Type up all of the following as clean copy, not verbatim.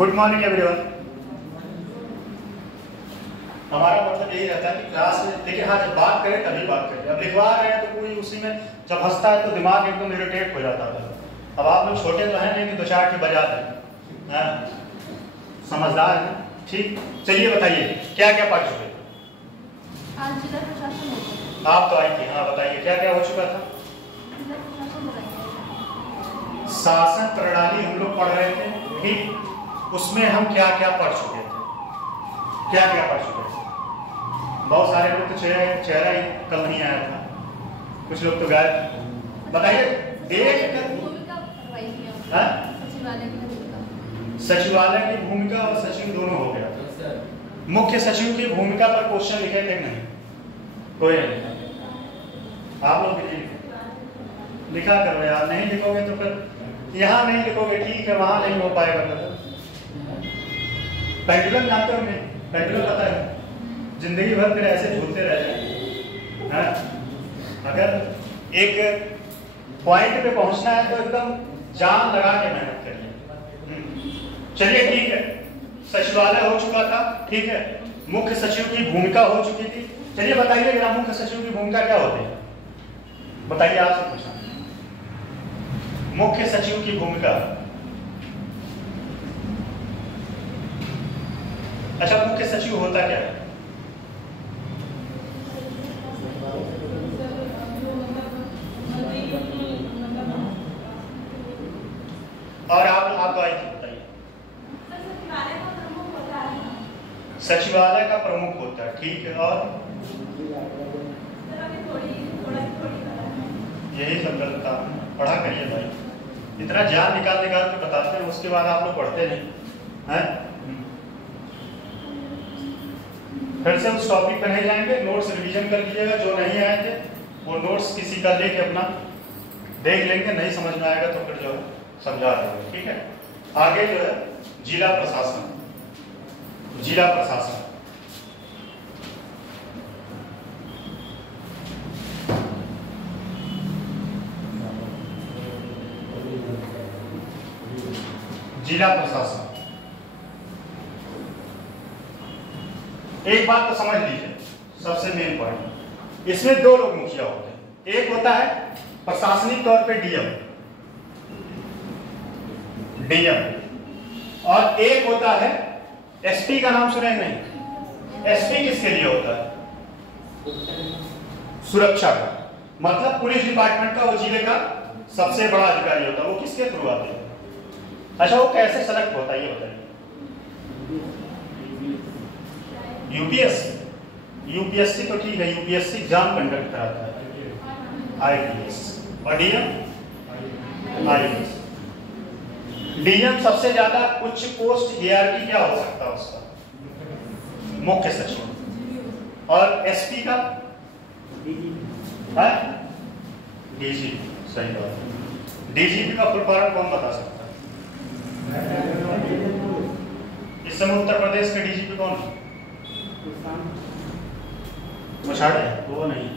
Good morning everyone. हमारा मतलब यही रहता है कि क्लास में, लेकिन हाँ जब बात करें तभी बात करें। अब लिखवा रहे हैं तो कोई उसी में जब हंसता है तो दिमाग एकदम इरिटेट हो जाता है। अब आप लोग छोटे तो हैं नहीं कि दो चार के बजा दें, समझदार हैं। ठीक, चलिए बताइए क्या क्या पढ़ चुके? आज जिला प्रशासन होगा। आप तो आई थी, हाँ बताइए क्या क्या हो चुका था? जिला प्रशासन होगा। शासन प्रणाली हम लोग पढ़ रहे थे, ठीक। उसमें हम क्या क्या पढ़ चुके थे? क्या क्या पढ़ चुके थे? बहुत सारे लोग तो चेहरा ही कल नहीं आया था, कुछ लोग तो गायब। बताइए देख कर। सचिवालय की भूमिका और सचिव दोनों हो गया। मुख्य सचिव की भूमिका पर क्वेश्चन लिखे थे नहीं? कोई नहीं। आप लोग भी नहीं लिखा करो यार, नहीं लिखोगे तो फिर यहाँ नहीं लिखोगे, ठीक है, वहां नहीं हो पाएगा। पेंडुलम जानते हो? नहीं, पेंडुलम पता है? जिंदगी भर फिर ऐसे झूलते रह जाए। अगर एक पॉइंट पे पहुंचना है तो एकदम जान लगा के मेहनत करिए। चलिए ठीक है, सचिवालय हो चुका था, ठीक है। मुख्य सचिव की भूमिका हो चुकी थी। चलिए बताइए जरा मुख्य सचिव की भूमिका क्या होती है? बताइए, आपसे पूछा। मुख्य सचिव की भूमिका। अच्छा, मुख्य सचिव होता क्या है? और आप तो आई थी, बताइए। सचिवालय का प्रमुख होता है, ठीक है। और यही सब गलत पढ़ा करिए भाई, इतना ज्ञान निकाल निकाल के बताते हैं, उसके बाद आप लोग पढ़ते नहीं हैं। फिर से उस टॉपिक पर नहीं जाएंगे, नोट्स रिवीजन कर लीजिएगा। जो नहीं आए थे वो नोट्स किसी का लेके अपना देख लेंगे, नहीं समझ में आएगा तो फिर जो समझा देंगे, ठीक है। आगे जो है जिला प्रशासन। जिला प्रशासन जिला प्रशासन एक बात तो समझ लीजिए, सबसे मेन पॉइंट, इसमें दो लोग मुखिया होते हैं। एक होता है प्रशासनिक तौर पे डीएम, और एक होता है एसपी। का नाम सुने नहीं? एसपी किसके लिए होता है? सुरक्षा का, मतलब पुलिस डिपार्टमेंट का, वो जिले का सबसे बड़ा अधिकारी होता है। वो किसके थ्रू आते हैं? अच्छा, वो कैसे सेलेक्ट होता है ये बताइए। यूपीएससी। यूपीएससी तो ठीक है, यूपीएससी एग्जाम कंडक्ट कराता है। आईपीएस और डीएम आईएएस। डीएम सबसे ज्यादा उच्च पोस्ट हियरार्की क्या हो सकता है उसका? मुख्य सचिव। और एसपी का डीजीपी। सही बात। डीजीपी का फुल फॉर्म कौन बता सकता है? इस समय उत्तर प्रदेश के डीजीपी कौन है? मछाड़े? वो नहीं,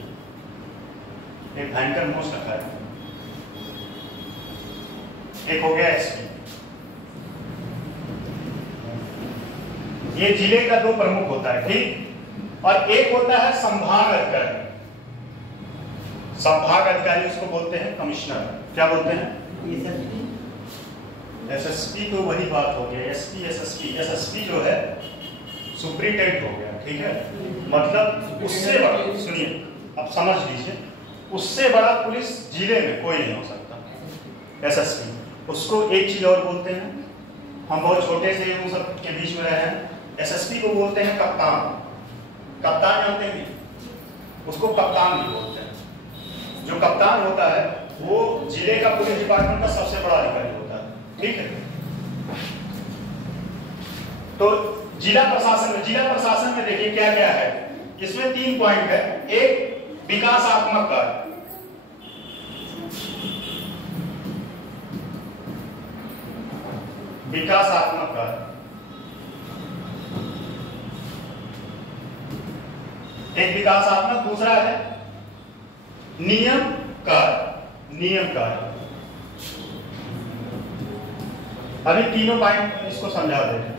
एक भयंकर मोस्ट रखा है। एक हो गया एसपी। ये जिले का दो प्रमुख होता है, ठीक। और एक होता है संभाग अधिकारी। संभाग अधिकारी उसको बोलते हैं कमिश्नर। क्या बोलते हैं? एसएसपी। तो वही बात हो गया, एसपी एसएसपी। एसएसपी जो है सुप्रिंटेंडेंट हो गया, ठीक है। मतलब उससे बड़ा, सुनिए अब समझ लीजिए, उससे बड़ा पुलिस जिले में कोई नहीं हो सकता। एसएसपी। उसको एक चीज और बोलते हैं, हम बहुत छोटे से उन सब के बीच में रहे हैं। एसएसपी को बोलते हैं कप्तान। कप्तान जानते हैं? उसको कप्तान भी बोलते हैं। जो कप्तान होता है वो जिले का पुलिस डिपार्टमेंट का सबसे बड़ा अधिकारी होता है, ठीक है। तो जिला प्रशासन में देखिए क्या क्या है। इसमें 3 पॉइंट है। एक, विकासात्मक कार्य। विकासात्मक कार्य। एक विकासात्मक, दूसरा है नियम कार्य। नियम कार्य। अभी तीनों पॉइंट इसको समझा दे रहे हैं।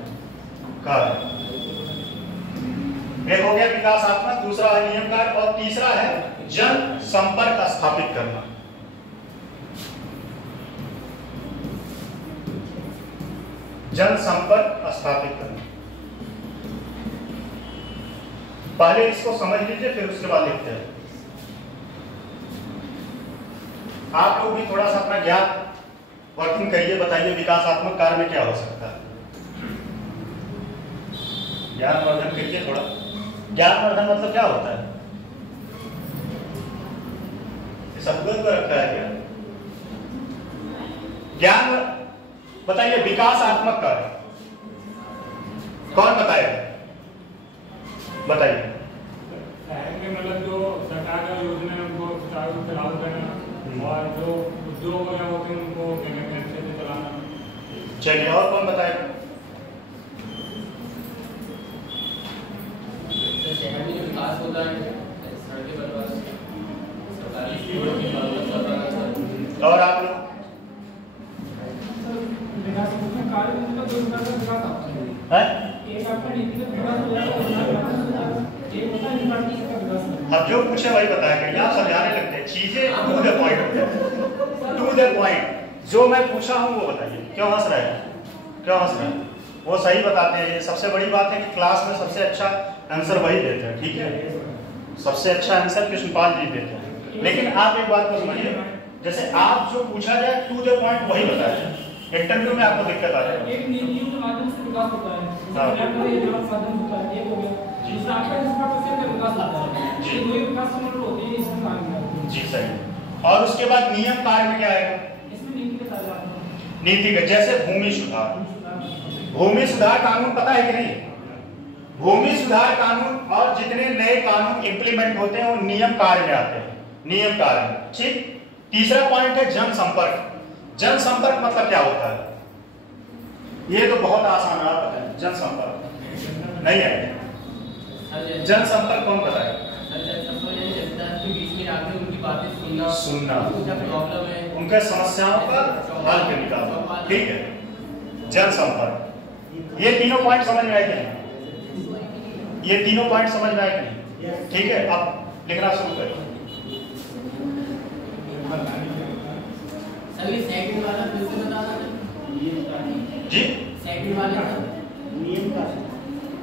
एक हो गया विकासात्मक, दूसरा है नियम कार्य और तीसरा है जन संपर्क स्थापित करना। जन संपर्क स्थापित करना। पहले इसको समझ लीजिए, फिर उसके बाद लिखते हैं। आप लोग भी थोड़ा सा अपना ज्ञान वर्किंग करिए, बताइए विकासात्मक कार्य में क्या हो सकता है। ज्ञानवर्धन करिए थोड़ा। ज्ञानवर्धन मतलब क्या होता है? सब गूगल पर रखा है क्या? ज्ञान बताइए विकासात्मक कार्य कौन बताएगा? बताइए। मतलब जो सरकार का योजना है उनको सुचारू रूप से लागू करना और जो उद्योग वगैरह होते हैं उनको अच्छे से चलाना। चलिए, और कौन बताएगा? शहर में जो विकास होता है, सड़कें बनवाना, सरकारी स्कूलों की मरम्मत। और आप लोग? विकासात्मक कार्य में मतलब दो प्रकार का विकास आता है। एक आपका नीतिगत विकास हो जाएगा और एक होता है इंफ्रास्ट्रक्चर का विकास। अब जो पूछे वही बताया करिए, आप समझाने लगते हैं चीजें to the point, to the point. जो मैं पूछा हूं वो बताइए। क्यों हंस रहे हैं? क्यों हंस रहे हैं? वो सही बताते हैं। ये सबसे बड़ी बात है कि क्लास में सबसे अच्छा आंसर वही देते हैं, ठीक है? सबसे अच्छा आंसर कृष्णपाल जी देते हैं। लेकिन आप एक बात को समझिए, जैसे आप जो पूछा जाए टू द पॉइंट वही बताया। इंटरव्यू में आपको दिक्कत आ जाएगी। एक नीतियों के माध्यम से विकास होता है, साधन होता है, एक हो गया। दूसरा आपका इंफ्रास्ट्रक्चर का विकास होता है। जी। दो ही विकास समूह होते हैं इसमें काम। जी सही। और उसके बाद नियम कार्य में क्या आएगा? इसमें नीति के साथ नीतिगत, जैसे भूमि सुधार। भूमि सुधार कानून पता है कि नहीं? भूमि सुधार कानून और जितने नए कानून इंप्लीमेंट होते हैं वो नियम कार्य में आते हैं। नियम कार्य में, ठीक। तीसरा पॉइंट है जन संपर्क। जन संपर्क मतलब क्या होता है? ये तो बहुत आसान है, आप बताएं। जन संपर्क नहीं है। जन संपर्क कौन बताएगा? उनकी बातें सुनना, उनका प्रॉब्लम है, उनके समस्याओं का हल निकालना, ठीक है। जन संपर्क। ये तीनों पॉइंट समझ में आए कि नहीं? ये तीनों पॉइंट समझ में आए कि नहीं? ठीक है, अब लिखना शुरू करें। सर ये सेकंड वाला फिर से बताना जी, सेकंड वाला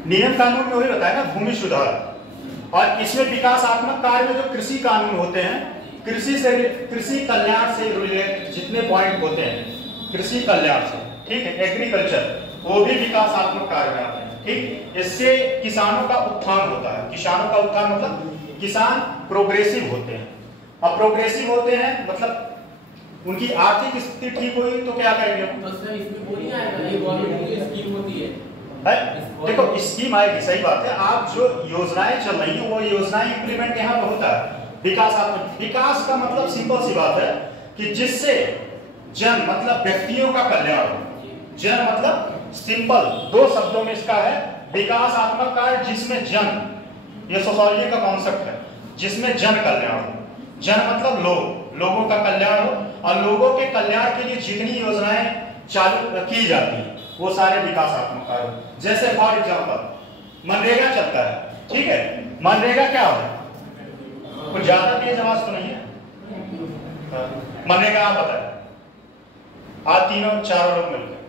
नियम कानून में वही बताया ना, भूमि सुधार। और इसमें विकासात्मक कार्य में जो कृषि कानून होते हैं, कृषि कल्याण से रिलेटेड जितने पॉइंट होते हैं, कृषि कल्याण से, ठीक है, एग्रीकल्चर, वो भी विकासात्मक कार्य में आते हैं, ठीक। इससे किसानों का उत्थान होता है। किसानों का उत्थान मतलब किसान प्रोग्रेसिव होते हैं। अब प्रोग्रेसिव होते हैं मतलब उनकी आर्थिक स्थिति ठीक हुई तो क्या करेंगे? इसमें वो नहीं आएगा, ये गवर्नमेंट की स्कीम होती है। देखो स्कीम आएगी, सही बात है। आप जो योजनाएं चल रही हैं वो योजनाएं इंप्लीमेंट यहाँ पे होता है। विकासात्मक, विकास का मतलब सिंपल सी बात है कि जिससे जन मतलब व्यक्तियों का कल्याण हो। जन मतलब सिंपल दो शब्दों में इसका है विकासात्मक कार्य, जिसमें जन, ये सोसाइटी का कॉन्सेप्ट है, जिसमें जन कल्याण हो। जन मतलब लोग, लोगों का कल्याण हो और लोगों के कल्याण के लिए जितनी योजनाएं चालू की जाती हैं वो सारे विकासात्मक कार्य। जैसे फॉर एग्जांपल मनरेगा चलता है, ठीक है। मनरेगा क्या है? कुछ ज्यादा तेज आवाज तो नहीं है? मनरेगा आप बताएं। आज तीनों चारों लोग मिलकर,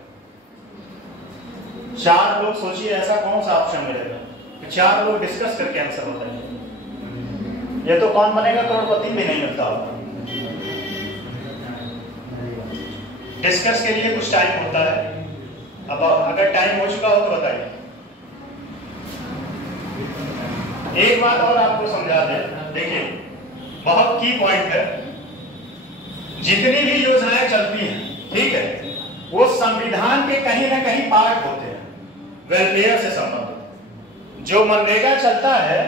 चार लोग सोचिए ऐसा कौन सा ऑप्शन मिलेगा कि चार लोग डिस्कस करके आंसर बताइए। ये तो कौन बनेगा करोड़पति भी नहीं मिलता होगा। डिस्कस के लिए कुछ टाइम होता है। अब अगर टाइम हो चुका हो तो बताइए। एक बात और आपको समझा दे, देखिए बहुत की पॉइंट है। जितनी भी योजनाएं चलती हैं, ठीक है, वो संविधान के कहीं ना कहीं पार्ट होते हैं, वेलफेयर से संबंधित। जो मनरेगा चलता है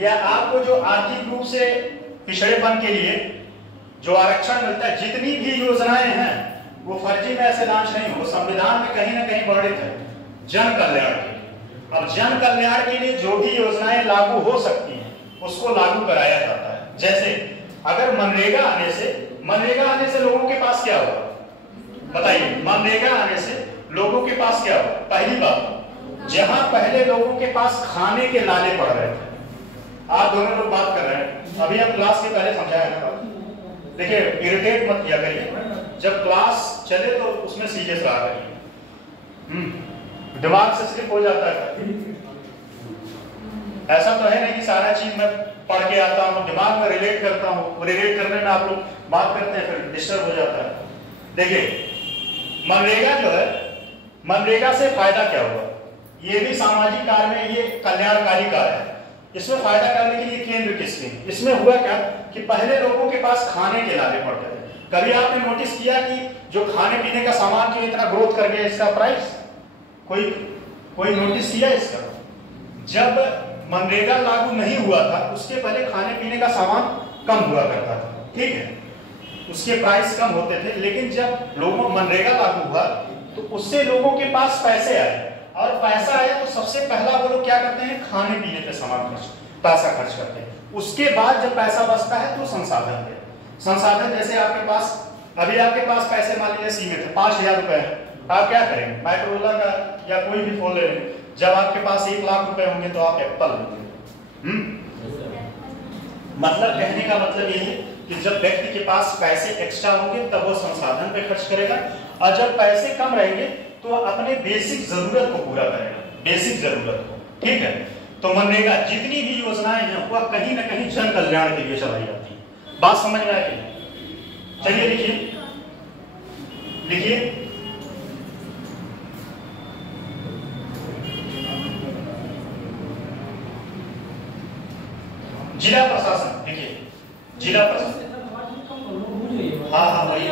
या आपको जो आर्थिक रूप से पिछड़ेपन के लिए जो आरक्षण मिलता है, जितनी भी योजनाएं हैं वो फर्जी में ऐसे लॉन्च नहीं हो, संविधान में कहीं ना कहीं वर्णित है जन कल्याण के लिए। अब जन कल्याण के लिए जो भी योजनाएं लागू हो सकती हैं उसको लागू कराया जाता है। जैसे अगर मनरेगा आने से लोगों के पास क्या होगा? बताइए, मनरेगा आने से लोगों के पास क्या हुआ? पहली बात, जहां पहले लोगों के पास खाने के लाले पड़ रहे थे, आप दोनों लोग बात कर रहे हैं, अभी हम क्लास के पहले समझाया ना बात। देखिए, इरिटेट मत किया करिए, जब क्लास चले तो उसमें सीरियस रहा करिए, दिमाग से स्लिप हो जाता है। ऐसा तो है नहीं कि सारा चीज मैं पढ़ के आता हूँ, दिमाग में रिलेट करता हूँ, रिलेट करने में आप लोग बात करते हैं, फिर डिस्टर्ब हो जाता है। देखिए, मनरेगा जो है, मनरेगा से फायदा क्या हुआ? ये भी सामाजिक कार्य में, ये कल्याणकारी कार्य है, इसमें फायदा करने के लिए केंद्र की स्कीम। इसमें हुआ क्या कि पहले लोगों के पास खाने के लाले पड़ते थे। कभी आपने नोटिस किया कि जो खाने पीने का सामान क्यों इतना ग्रोथ कर गया, इसका प्राइस? कोई नोटिस किया इसका? जब मनरेगा लागू नहीं हुआ था, उसके पहले खाने पीने का सामान कम हुआ करता था, ठीक है, उसके प्राइस कम होते थे। लेकिन जब लोगों मनरेगा लागू हुआ तो उससे लोगों के पास पैसे आए, और पैसा आया तो सबसे पहला वो लोग क्या करते हैं? खाने पीने पे सामान पैसा खर्च करते हैं। उसके बाद जब पैसा बचता है तो संसाधन है। संसाधन जैसे आपके पास, अभी आपके पास पैसे मान लीजिए सीमित है, 5,000 रुपए है, आप क्या करेंगे? मोटोरोला का या कोई भी फोन ले लेंगे। जब आपके पास 1 लाख रुपए होंगे तो आप एप्पल लेंगे। मतलब कहने का मतलब ये है कि जब व्यक्ति के पास पैसे एक्स्ट्रा होंगे तब वो संसाधन पे खर्च करेगा, और जब पैसे कम रहेंगे तो अपने बेसिक जरूरत को पूरा करेगा, बेसिक जरूरत को, ठीक है। तो मनरेगा जितनी भी योजनाएं हैं वह कहीं ना कहीं जन कल्याण के लिए चलाई जाती है। बात समझ में आई? चलिए लिखिए, लिखिए, जिला प्रशासन, देखिए जिला प्रशासन, हाँ वही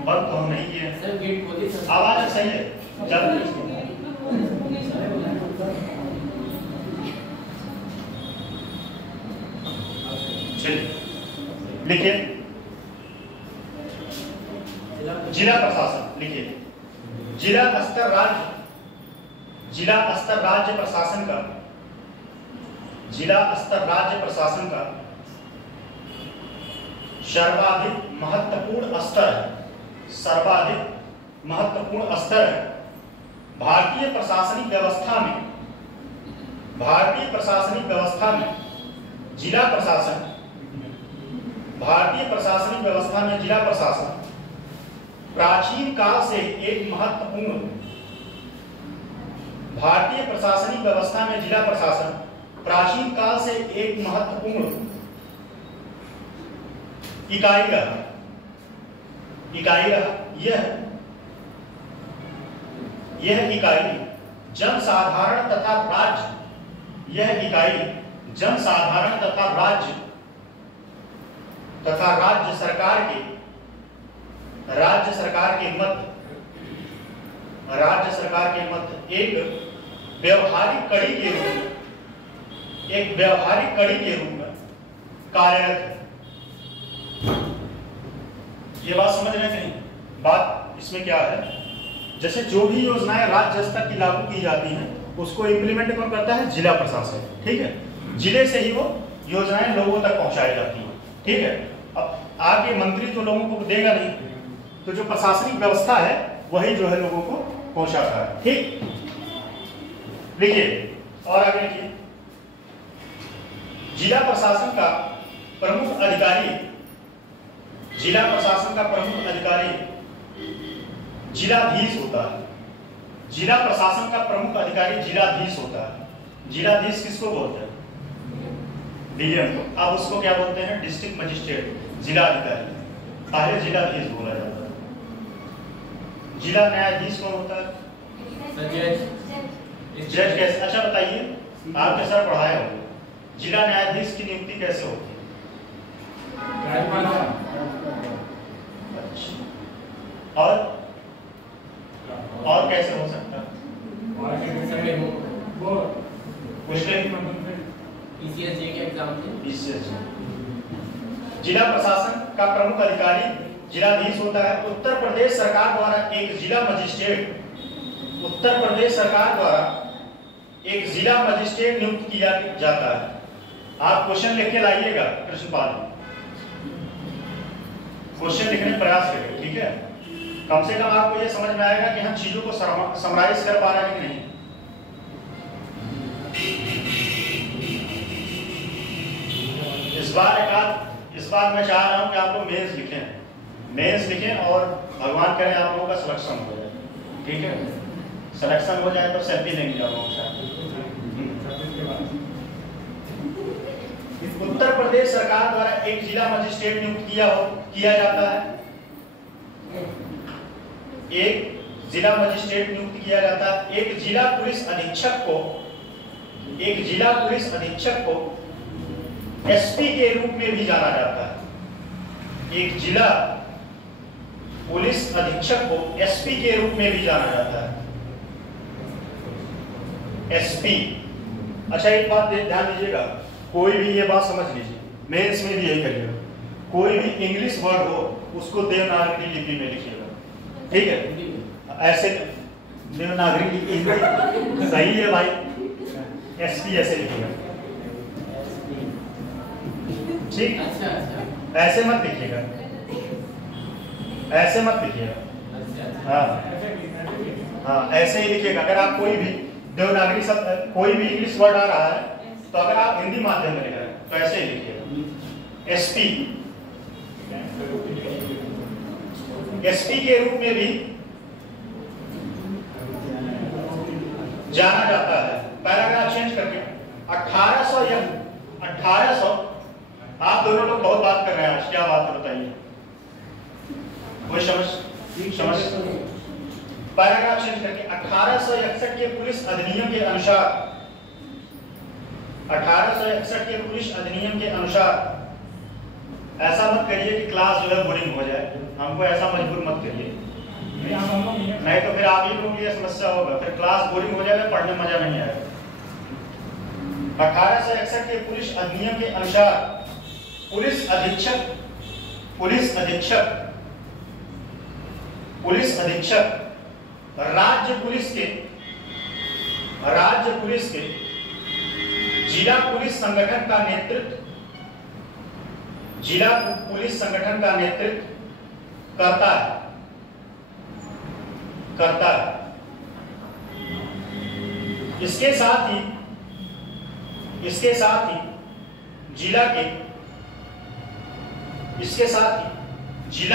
बंद तो हम नहीं किए, सर गेट खोलिए सर। आवाज सही है, चलिए लिखिए, जिला प्रशासन लिखिए, जिला स्तर राज्य प्रशासन का, जिला स्तर राज्य प्रशासन का सर्वाधिक महत्वपूर्ण स्तर है, सर्वाधिक महत्वपूर्ण स्तर है। भारतीय प्रशासनिक व्यवस्था में, भारतीय प्रशासनिक व्यवस्था में जिला प्रशासन, भारतीय प्रशासनिक व्यवस्था में जिला प्रशासन प्राचीन काल से एक महत्वपूर्ण, भारतीय प्रशासनिक व्यवस्था में जिला प्रशासन प्राचीन काल से एक महत्वपूर्ण इकाई रहा। यह इकाई जनसाधारण तथा राज्य, यह इकाई जनसाधारण तथा राज्य सरकार के मध्य एक व्यवहारिक कड़ी के रूप में कार्यरत है। ये बात समझ रहे हैं कि नहीं? बात इसमें क्या है, जैसे जो भी योजनाएं राज्य स्तर की लागू की जाती हैं उसको इंप्लीमेंट कौन करता है? जिला प्रशासन, ठीक है। जिले से ही वो योजनाएं लोगों तक पहुंचाई जाती हैं, ठीक है। अब आगे मंत्री तो लोगों को देगा नहीं, तो जो प्रशासनिक व्यवस्था है वही जो है लोगों को पहुंचाता है, ठीक। लिखिए और आगे लिखिए, जिला प्रशासन का प्रमुख अधिकारी, जिला प्रशासन का प्रमुख अधिकारी जिलाधीश होता है। जिला प्रशासन का प्रमुख अधिकारी जिलाधीश होता है। जिलाधीश किसको बोलते हैं? डीएम को। अब उसको क्या बोलते हैं? डिस्ट्रिक्ट मजिस्ट्रेट, जिलाधिकारी। पहले जिलाधीश बोला जाता है। जिला न्यायाधीश कौन होता है? जज कैसे? अच्छा बताइए, आपके सर पढ़ाए होंगे, जिला न्यायाधीश की नियुक्ति कैसे होती है? और कैसे हो सकता है? जिला प्रशासन का प्रमुख अधिकारी जिलाधीश होता है। उत्तर प्रदेश सरकार द्वारा एक जिला मजिस्ट्रेट, उत्तर प्रदेश सरकार द्वारा एक जिला मजिस्ट्रेट नियुक्त किया जाता है। आप क्वेश्चन लिख के लाइएगा कृष्णपाल। क्वेश्चन लिखने का प्रयास करें, ठीक है। कम से कम आपको ये समझ में आएगा कि हम चीजों को समराइज कर पा रहे हैं कि नहीं। इस बार मैं चाह रहा हूं कि आप लोग मेंस लिखें और भगवान करें आप लोगों का सिलेक्शन हो जाए, ठीक है। सिलेक्शन हो जाए तो सेल्फी लेंगे आप लोग। उत्तर प्रदेश सरकार द्वारा एक जिला मजिस्ट्रेट नियुक्त किया जाता है। एक जिला मजिस्ट्रेट नियुक्त किया जाता है। एक जिला पुलिस अधीक्षक को एसपी के रूप में भी जाना जाता है। एक जिला पुलिस अधीक्षक को एसपी के रूप में भी जाना जाता है। एसपी। अच्छा, एक बात ध्यान दीजिएगा, कोई भी ये बात समझ लीजिए, मेंस में भी यही करिएगा, कोई भी इंग्लिश वर्ड हो उसको देवनागरी लिपि में लिखिएगा, ठीक है। ऐसे देवनागरी लिपि सही है भाई, एसपी ऐसे लिखिएगा, ठीक। ऐसे मत लिखिएगा, ऐसे मत लिखिएगा, हाँ ऐसे ही लिखिएगा। अगर आप कोई भी देवनागरी शब्द, कोई भी इंग्लिश वर्ड आ रहा है तो अगर आप हिंदी माध्यम में लिख रहे हैं तो ऐसे ही लिखिएगा, एसपी। एसपी के रूप में भी जाना जाता है। पैराग्राफ चेंज करके 1800 आप दोनों लोग बहुत बात कर रहे हैं आज, क्या बात है बताइए, कोई समझ। पैराग्राफ चेंज करके 1861 के पुलिस अधिनियम के अनुसार 1861 के पुलिस अधिनियम के अनुसार, ऐसा मत करिए कि क्लास जो है बोरिंग हो जाए, हमको ऐसा मजबूर मत करिए, नहीं तो फिर आप ही लोगों की ये समस्या होगा, फिर क्लास बोरिंग हो जाएगा, पढ़ने में मजा नहीं आएगा। 1861 के पुलिस अधिनियम के अनुसार पुलिस अधीक्षक राज्य पुलिस के जिला पुलिस संगठन का नेतृत्व करता है। इसके साथ ही जिला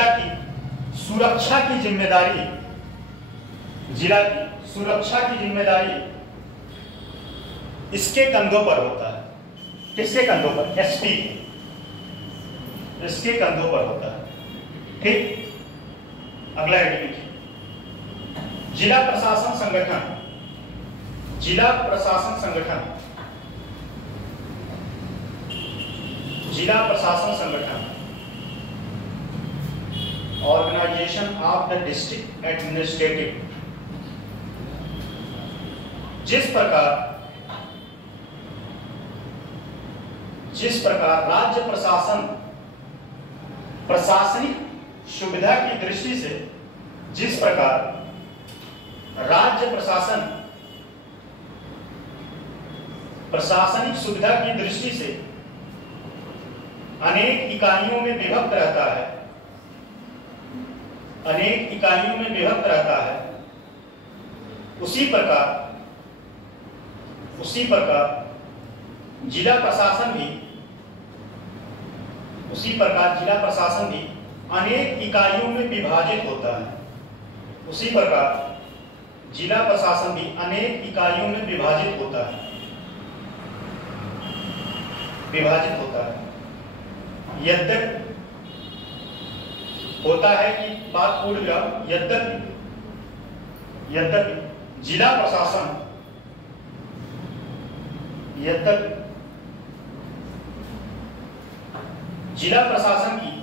की सुरक्षा की जिम्मेदारी इसके कंधों पर होता है। किसके कंधों पर? एसपी, इसके कंधों पर होता है, ठीक। अगला हेडिंग लिखिए, जिला प्रशासन संगठन organization of the district administrative. जिस प्रकार राज्य प्रशासनिक सुविधा की दृष्टि से प्रशासनिक सुविधा की दृष्टि से अनेक इकाइयों में विभक्त रहता है, उसी प्रकार जिला प्रशासन भी अनेक इकाइयों में विभाजित होता है। उसी प्रकार जिला प्रशासन भी अनेक इकाइयों में विभाजित होता है। यद्यपि होता है कि बात पूर्ण विराम, यद्यपि जिला प्रशासन की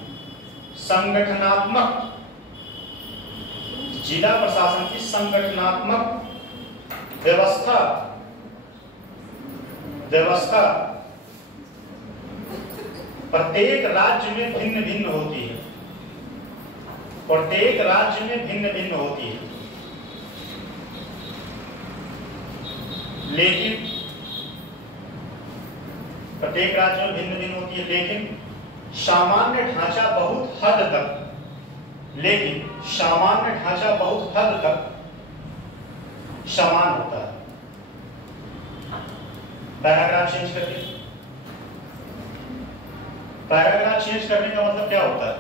संगठनात्मक व्यवस्था प्रत्येक राज्य में भिन्न भिन्न होती है। लेकिन प्रत्येक राज्य में भिन्न भिन्न होती है, लेकिन सामान्य ढांचा बहुत हद तक लेकिन सामान्य ढांचा बहुत हद तक समान होता है। पैराग्राफ चेंज करके, पैराग्राफ चेंज करने का मतलब क्या होता है?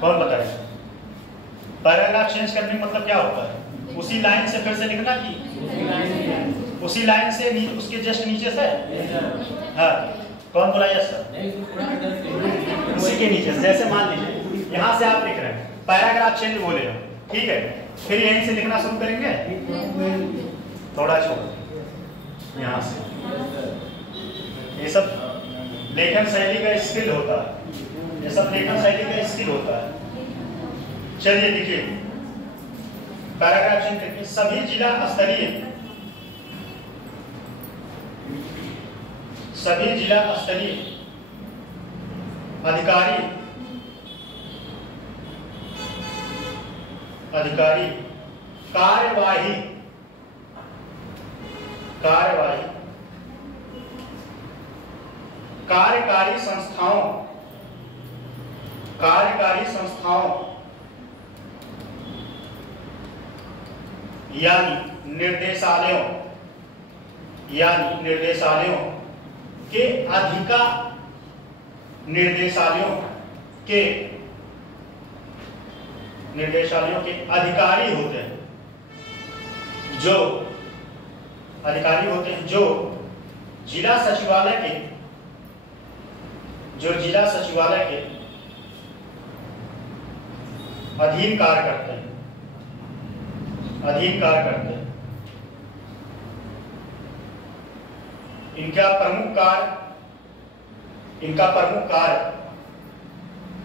कौन बताएगा? पैराग्राफ चेंज करने का मतलब क्या होता है? उसी लाइन से फिर से लिखना कि उसी लाइन से उसके जस्ट नीचे से, हाँ कौन बोला? यस सर, उसी के नीचे से। जैसे मान लीजिए यहाँ से आप लिख रहे हैं पैराग्राफ चेंज बोले हो, ठीक है, फिर यहीं से लिखना शुरू करेंगे, थोड़ा छोड़ यहाँ से। ये सब लेखन शैली का स्किल होता है, ये सब लेखन शैली का स्किल होता है। चलिए देखिए, पैराग्राफ चेंज करके सभी जिला स्तरीय, सभी जिला स्तरीय अधिकारी कार्यवाही कार्यकारी संस्थाओं यानी निर्देशालयों के अधिकारी होते हैं, जो जिला सचिवालय के अधीन कार्य करते हैं, इनका प्रमुख कार्य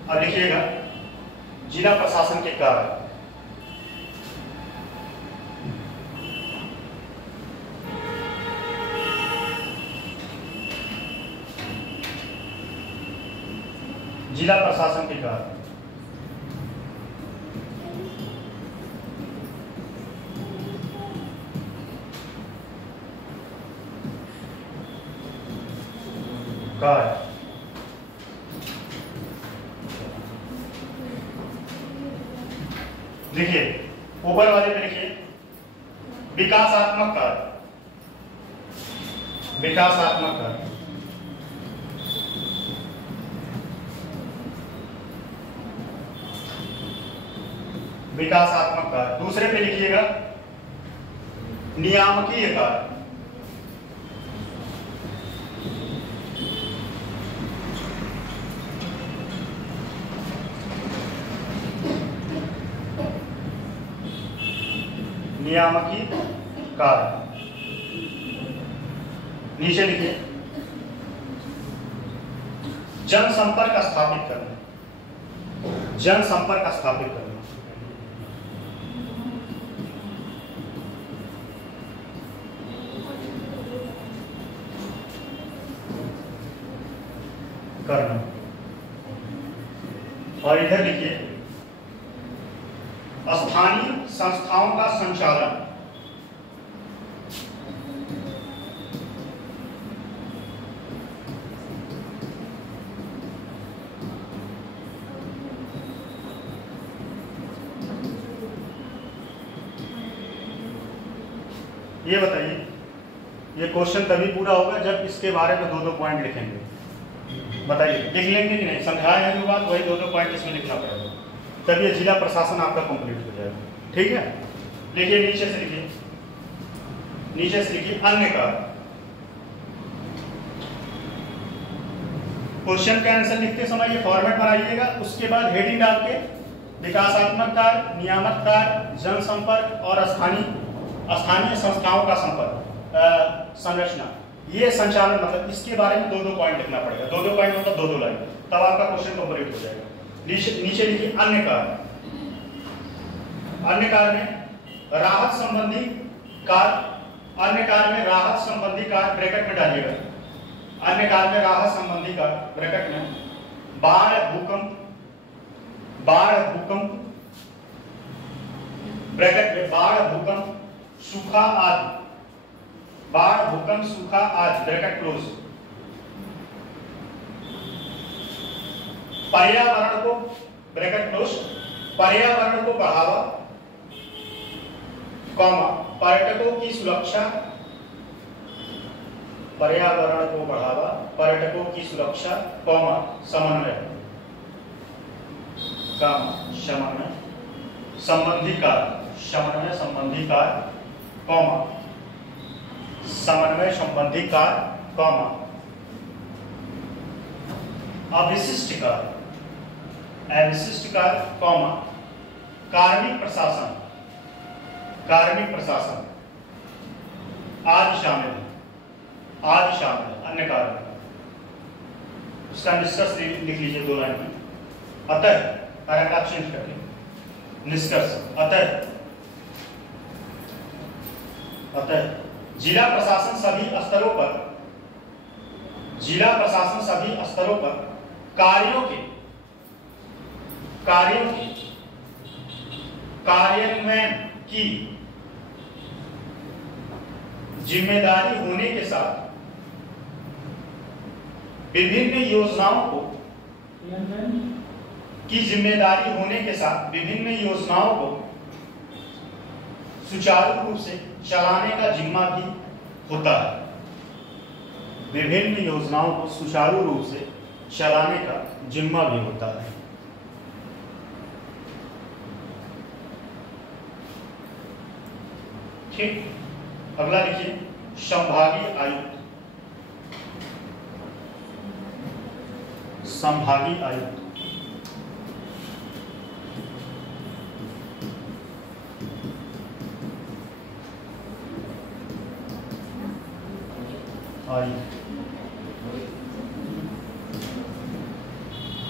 और लिखिएगा जिला प्रशासन के कार्य। जिला प्रशासन के कार्य देखिए ऊपर वाले पे लिखिए विकासात्मक कार्य, विकासात्मक कार्य। दूसरे पे लिखिएगा नियामकीय कार्य, नियामकीय कार्य। नीचे लिखिए जनसंपर्क स्थापित करना, और इधर लिखिए स्थानीय संस्थाओं का संचालन, ये बताइए ये क्वेश्चन तभी पूरा होगा जब इसके बारे में 2-2 पॉइंट लिखेंगे। बताइए लिख लेंगे कि नहीं? समझाए हैं जो बात वही 2-2 पॉइंट इसमें लिखना पड़ेगा, तब ये जिला प्रशासन आपका कंप्लीट हो जाएगा। ठीक है, देखिए नीचे से लिखिए अन्य कार्य। क्वेश्चन का आंसर लिखते समय ये फॉर्मेट बनाइएगा, उसके बाद हेडिंग डाल के विकासात्मक कार्य, नियामक कार्य, जनसंपर्क और स्थानीय संस्थाओं का संरचना, ये संचालन, मतलब इसके बारे में 2-2 पॉइंट लिखना पड़ेगा। 2-2 पॉइंट मतलब 2-2 लाइन, तब आपका क्वेश्चन कंप्लीट हो जाएगा। नीचे लिखिए अन्य कार्य। अन्य कार्य में राहत संबंधी कार्य ब्रैकेट में डालिएगा। अन्य कार्य में राहत संबंधी कार्य ब्रैकेट में बाढ़ ब्रैकेट में बाढ़ भूकंप सूखा आदि ब्रैकेट क्लोज। पर्यावरण को ब्रैकेट क्लोज पर्यावरण को बढ़ावा, कॉमा पर्यटकों की सुरक्षा, पर्यावरण को बढ़ावा, पर्यटकों की सुरक्षा, कॉमा समन्वय, समन्वय संबंधी कार्य, समन्वय संबंधी कार्य, कॉमा समन्वय संबंधी कार्य, कॉमा अविशिष्ट कार्य, अविशिष्ट कार्य, कॉमा कार्मिक प्रशासन, कार्मिक प्रशासन आदि शामिल है, आदि शामिल है, अन्य कार्य। उसका निष्कर्ष लिख लीजिए 2 लाइन में। अतः पैराग्राफ चेंज करके निष्कर्ष, अतः जिला प्रशासन सभी स्तरों पर, जिला प्रशासन सभी स्तरों पर कार्यों के कार्यान्वयन की जिम्मेदारी होने के साथ विभिन्न योजनाओं को सुचारू रूप से चलाने का जिम्मा भी होता है, विभिन्न योजनाओं को सुचारू रूप से चलाने का जिम्मा भी होता है। ठीक, अगला लिखिए संभागीय आयुक्त, संभागीय आयुक्त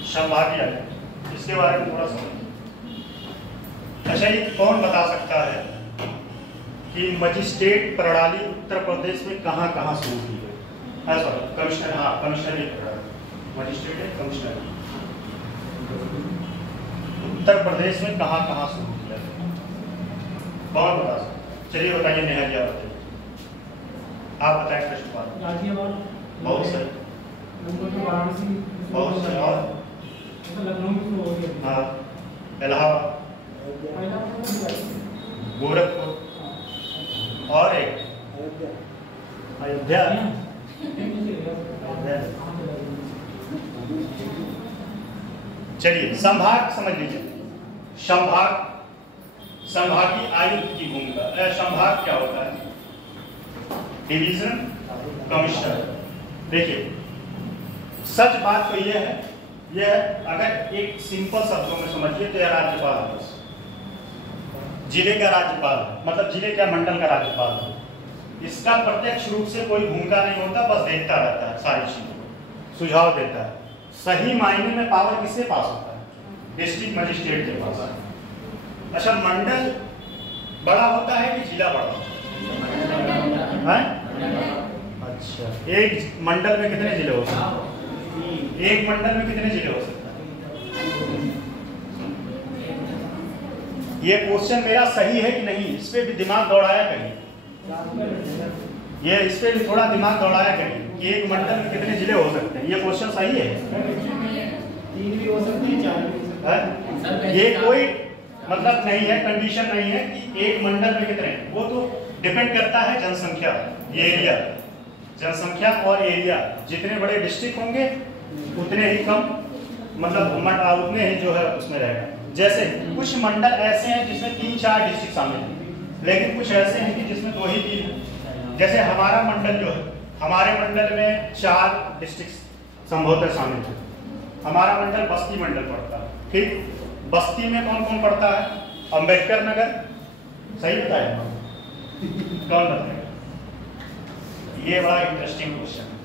संभागीय आयुक्त, इसके बारे में थोड़ा समझिए। अच्छा, ये कौन बता सकता है कि मजिस्ट्रेट प्रणाली उत्तर प्रदेश में कहाँ कहाँ शुरू की गई? कमिश्नर, हाँ कमिश्नरी प्रणाली, मजिस्ट्रेट है कमिश्नर, उत्तर प्रदेश में कहाँ कहाँ शुरू किया गया? कौन बता सकता? चलिए बताइए, नेहा जी आप बताइए, आप बताएं कृष्णपाल। गाजियाबाद, बहुत सही, बहुत सही। और लखनऊ में शुरू हो गया। हाँ, इलाहाबाद, गोरखपुर, और एक अयोध्या। चलिए संभाग समझ लीजिए, संभाग, संभागीय आयुक्त की भूमिका। संभाग क्या होता है? Division commissioner. देखिए सच बात तो यह है, यह अगर एक सिंपल शब्दों में समझिए तो यह राज्यपाल है, जिले का राज्यपाल, मतलब जिले का मंडल का राज्यपाल है। इसका प्रत्यक्ष रूप से कोई भूमिका नहीं होता, बस देखता रहता है, सारी चीजों को सुझाव देता है। सही मायने में पावर किसके पास होता है? डिस्ट्रिक्ट मजिस्ट्रेट के पास। अच्छा, मंडल बड़ा होता है कि जिला बड़ा होता है? अच्छा, एक मंडल में कितने जिले हो सकते हैं? एक मंडल में कितने जिले हो सकते हैं? ये क्वेश्चन मेरा सही है कि नहीं, इस पे भी दिमाग दौड़ाया करिए, ये इस पे भी थोड़ा दिमाग दौड़ाया करिए कि एक मंडल में कितने जिले हो सकते हैं। ये क्वेश्चन सही है? 3 भी हो सकते हैं, 4 भी हो सकते हैं। ये कोई मतलब नहीं है, कंडीशन नहीं है कि एक मंडल में कितने, वो तो डिपेंड करता है जनसंख्या, एरिया, जनसंख्या और एरिया। जितने बड़े डिस्ट्रिक्ट होंगे उतने ही कम, मतलब उतने ही जो है उसमें रहेगा। जैसे कुछ मंडल ऐसे हैं जिसमें 3-4 डिस्ट्रिक्ट शामिल हैं, लेकिन कुछ ऐसे हैं कि जिसमें 2 ही 3 हैं। जैसे हमारा मंडल जो है, हमारे मंडल में 4 डिस्ट्रिक्ट संभवतः शामिल है। हमारा मंडल बस्ती मंडल पड़ता है, ठीक। बस्ती में कौन कौन पड़ता है? अंबेडकर नगर, सही बताया? कौन बताएगा? ये बड़ा इंटरेस्टिंग क्वेश्चन है,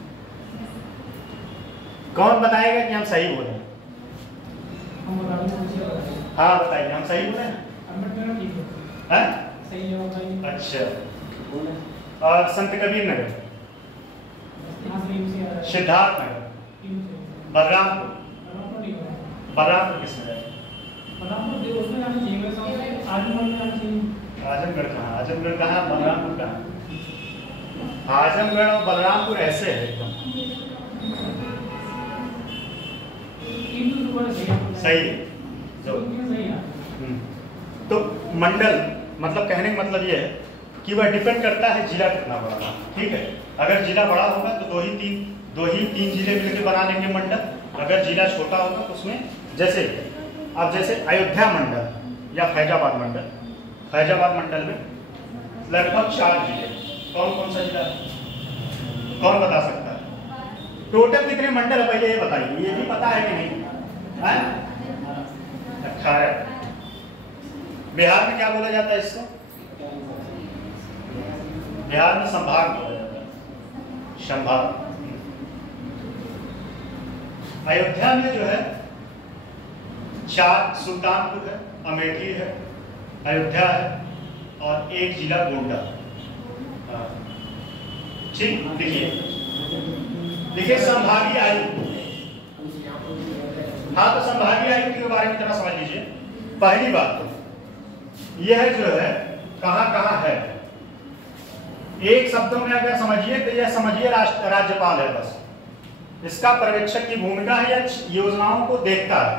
कौन बताएगा कि हम सही बोले? हाँ बताइए, हम सही बोले हैं? अच्छा, और संत कबीर नगर, सिद्धार्थ नगर, बलरामपुर, बलरामपुर किसमें है? आजमगढ़ कहाँ? आजमगढ़ कहाँ? बलरामपुर कहाँ? आजमगढ़ और बलरामपुर ऐसे है एकदम सही है। जो तो मंडल मतलब कहने का मतलब ये है कि वह डिपेंड करता है जिला कितना बड़ा है, ठीक है। अगर जिला बड़ा होगा तो दो ही तीन जिले मिलकर बना लेंगे मंडल। अगर जिला छोटा होगा तो उसमें जैसे अयोध्या मंडल या फैजाबाद मंडल, फैजाबाद मंडल में लगभग 4 जिले। कौन कौन सा जिला है, कौन बता सकता है? टोटल कितने मंडल है पहले ये बताइए, ये भी पता है कि नहीं? 18। बिहार में क्या बोला जाता है इसको? बिहार में संभाग बोला जाता है, संभाग। अयोध्या में जो है 4, सुल्तानपुर है, अमेठी है, अयोध्या है और 1 जिला गोंडा। ठीक, देखिए संभागीय आयुक्त। हाँ, तो संभागीय आयुक्त के बारे में थोड़ा समझ लीजिए। पहली बात तो यह जो है कहाँ है, एक शब्दों में अगर समझिए तो यह समझिए राज्यपाल है बस। इसका पर्यवेक्षक की भूमिका है, या योजनाओं को देखता है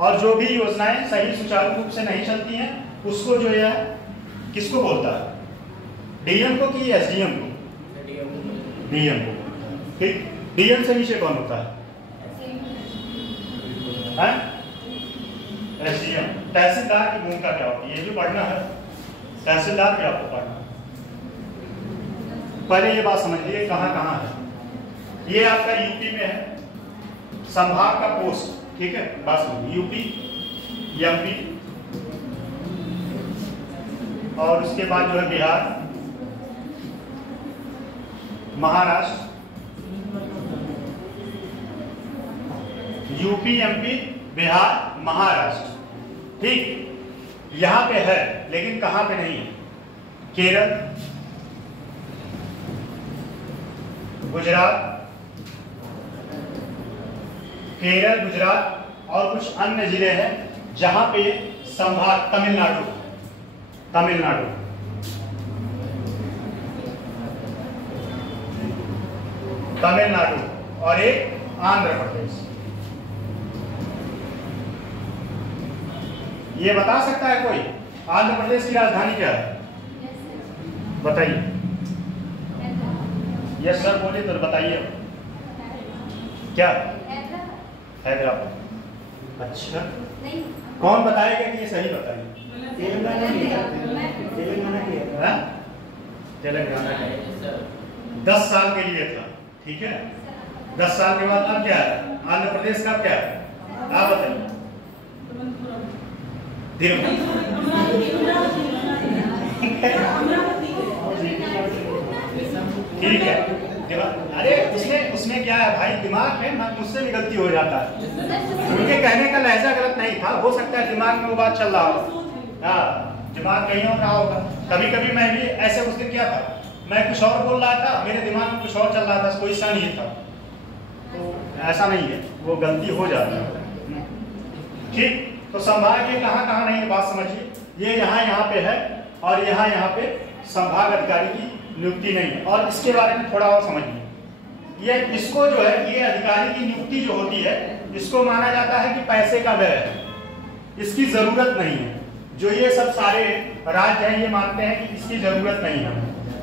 और जो भी योजनाएं सही सुचारू रूप से नहीं चलती हैं उसको जो है किसको बोलता है? डीएम को कि एसडीएम को? डीएम को। ठीक, डीएम से नीचे कौन होता है? एसडीएम। तहसीलदार की भूमिका क्या होती है, ये भी पढ़ना है। तहसीलदार भी आपको पढ़ना है। पहले ये बात समझ लीजिए कहाँ है। ये आपका यूपी में है, संभाग का पोस्ट, ठीक है। बात समझिए, यूपी, एमपी और उसके बाद जो है बिहार, महाराष्ट्र, यूपी, एमपी, बिहार, महाराष्ट्र। ठीक, यहां पे है लेकिन कहां पे नहीं है? केरल, गुजरात, केरल, गुजरात और कुछ अन्य जिले हैं जहां पे संभाग, तमिलनाडु और एक आंध्र प्रदेश। ये बता सकता है कोई आंध्र प्रदेश की राजधानी क्या है? बताइए। यस सर बोलिए तो बताइए। क्या? हैदराबाद। अच्छा, कौन बताएगा कि ये सही? बताइए। तेलंगाना 10 साल के लिए था, ठीक है। 10 साल के बाद अब क्या है? आंध्र प्रदेश का क्या है? आप बताइए। ठीक है। अरे उसमें क्या है भाई, दिमाग में मुझसे भी गलती हो जाता है। उनके कहने का लहजा गलत नहीं था, हो सकता है दिमाग में वो बात चल रहा हो। हाँ, दिमाग कहीं और रहा होगा। कभी कभी मैं भी ऐसे उस दिन क्या था, मैं कुछ और बोल रहा था, मेरे दिमाग में कुछ और चल रहा था, कोई सा नहीं था। तो ऐसा नहीं है, वो गलती हो जाती है। ठीक, तो संभाग के कहाँ नहीं है बात समझिए। ये यहाँ पे है और यहाँ पे संभाग अधिकारी की नियुक्ति नहीं है। और इसके बारे में थोड़ा और समझिए। ये इसको जो है, ये अधिकारी की नियुक्ति जो होती है, इसको माना जाता है कि पैसे का व्यय है, इसकी जरूरत नहीं है। जो ये सब सारे राज्य हैं ये मानते हैं कि इसकी जरूरत नहीं है,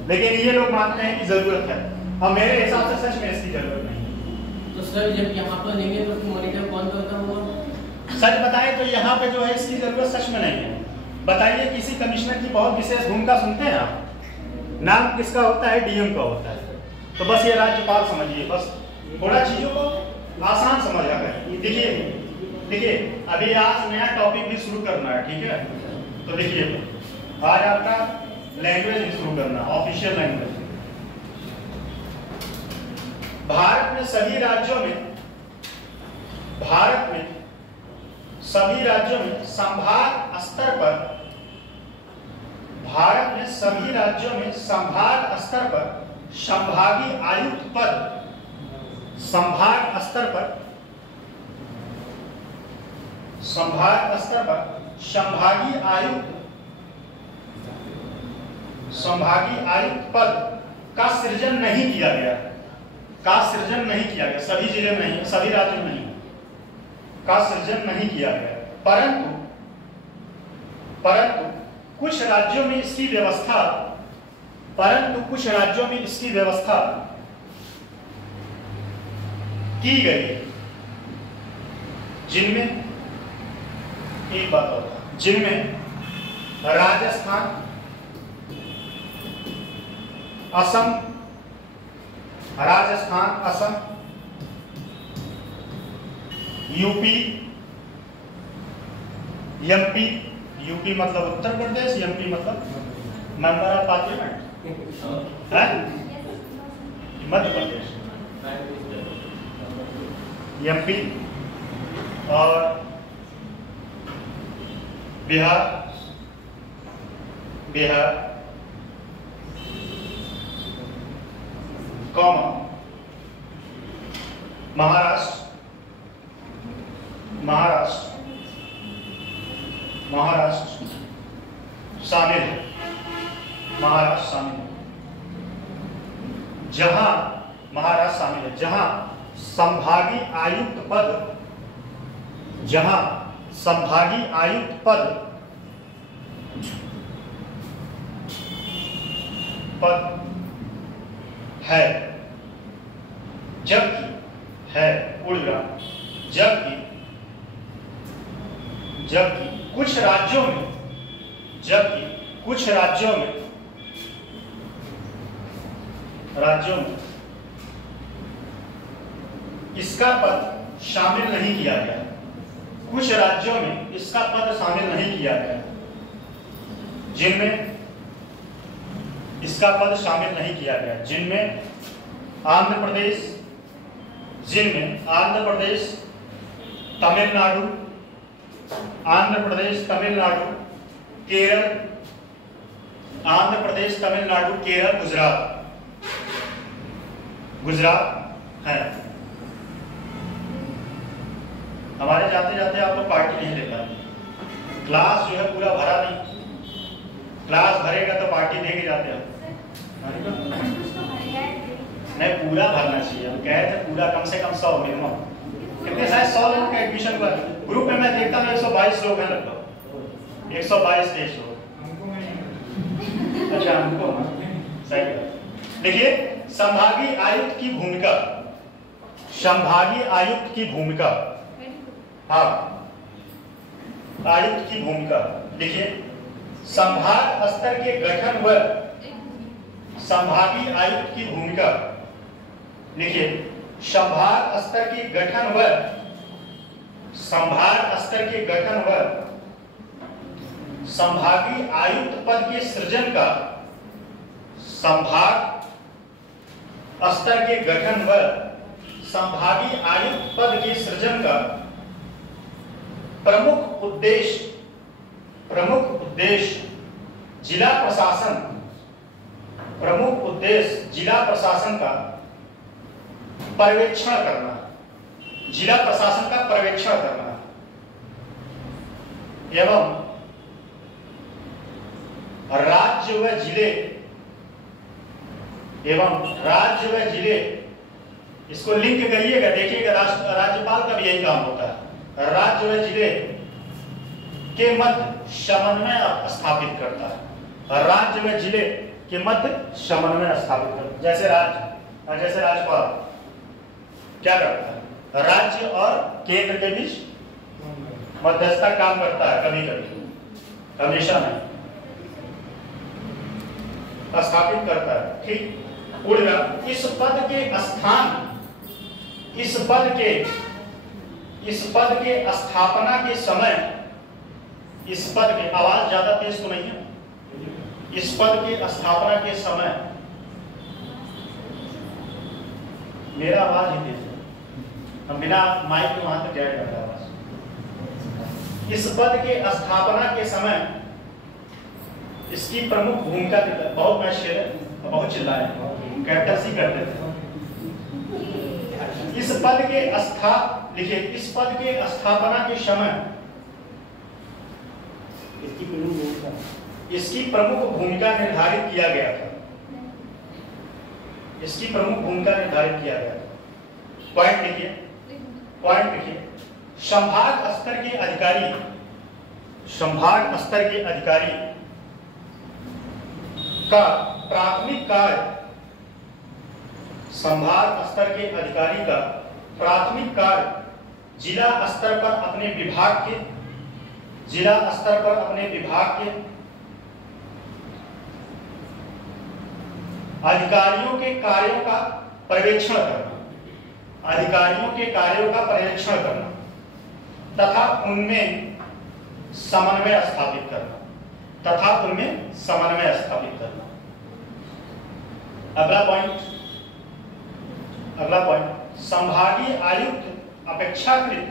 लेकिन ये लोग मानते हैं कि जरूरत है। और मेरे हिसाब से सच में इसकी जरूरत नहीं है। तो सर जब यहाँ पर लेंगे तो मॉनिटर कौन करता होगा? सच बताएं तो यहाँ पे जो है इसकी जरूरत सच में नहीं है। बताइए, किसी कमिश्नर की बहुत विशेष भूमिका सुनते हैं आप? नाम किसका होता है? डीएम का होता है। तो बस ये राज्यपाल समझिए, बस थोड़ा चीजों को आसान समझ आ गए। देखिए अभी आज नया टॉपिक भी शुरू करना है, ठीक है। तो देखिए आज आपका लैंग्वेज भी शुरू करना, ऑफिशियल लैंग्वेज। भारत में सभी राज्यों में संभाग स्तर पर, भारत में सभी राज्यों में संभाग स्तर पर संभागीय आयुक्त पद, संभाग स्तर पर संभागीय आयुक्त पद का सृजन नहीं किया गया। सभी जिले में नहीं, सभी राज्यों में नहीं का सृजन नहीं किया गया। परंतु कुछ राज्यों में इसकी व्यवस्था की गई है, जिनमें Rajasthan, Assam, UP, MP, UP मतलब उत्तर प्रदेश, एमपी मतलब मेंबर ऑफ पार्लियामेंट है, मध्य प्रदेश, एमपी और बिहार, महाराष्ट्र शामिल है, जहां संभागीय आयुक्त पद है, जबकि कुछ राज्यों में इसका पद शामिल नहीं किया गया, जिनमें इसका पद शामिल नहीं किया गया, जिनमें आंध्र प्रदेश, तमिलनाडु, केरल, गुजरात है। हमारे जाते जाते आप लोग पार्टी नहीं दे पाएंगे, क्लास जो है पूरा भरा नहीं, क्लास भरेगा तो पार्टी देके जाते हैं। नहीं, पूरा भरना चाहिए, हम कहे थे पूरा कम से कम 100 मिनिमम, कितने शायद 100 लोगों का एडमिशन हुआ ग्रुप में, मैं देखता हूँ 122 लोग हैं लगभग, 122-23 लोग। अच्छा, हमको सही है। देखिए, संभागीय आयुक्त की भूमिका, हाँ, आयुक्त की भूमिका देखिए, संभाग स्तर के गठन व संभागीय आयुक्त की भूमिका देखिए, संभाग स्तर के गठन व संभागीय आयुक्त पद के सृजन का, संभाग स्तर के गठन व संभागीय आयुक्त पद के सृजन का प्रमुख उद्देश्य जिला प्रशासन का पर्यवेक्षण करना, एवं राज्य व जिले इसको लिंक करिएगा, देखिएगा राज्यपाल का भी यही काम होता है, राज्य व जिले के मध्य समन्वय स्थापित करता है, जैसे राज्यपाल क्या करता है, राज्य और केंद्र के बीच मध्यस्थता काम करता है, कभी हमेशा नहीं, स्थापित करता है। ठीक, उड़ेगा। इस पद के स्थापना के समय, इस पद के, आवाज ज्यादा तेज तो नहीं है, इस पद के स्थापना के समय, मेरा आवाज ही तेज है, हम बिना माइक के वहां तक क्या करता आवाज। इस पद के स्थापना के समय इसकी प्रमुख भूमिका, बहुत मैशेर है, बहुत चिल्लाए, कैप्टनसी करते थे। इस पद के स्थापना के समय इसकी प्रमुख भूमिका निर्धारित किया गया था, पॉइंट लिखिए, संभाग स्तर के अधिकारी का प्राथमिक कार्य, संभाग स्तर के अधिकारी का प्राथमिक कार्य जिला स्तर पर अपने विभाग के अधिकारियों के कार्यों का पर्यवेक्षण करना तथा उनमें समन्वय स्थापित करना। अगला पॉइंट संभागीय आयुक्त अपेक्षाकृत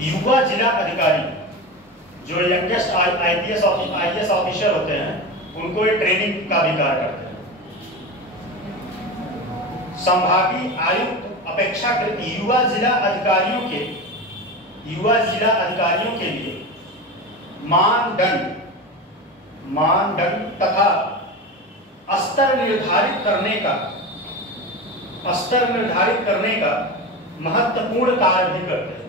युवा जिला अधिकारी, जो यंगेस्ट आईएएस ऑफिसर होते हैं, उनको ये ट्रेनिंग का भी कार्य करते हैं। संभागीय आयुक्त अपेक्षाकृत युवा जिला अधिकारियों के लिए मानदंड तथा स्तर निर्धारित करने का महत्वपूर्ण कार्य भी करते हैं।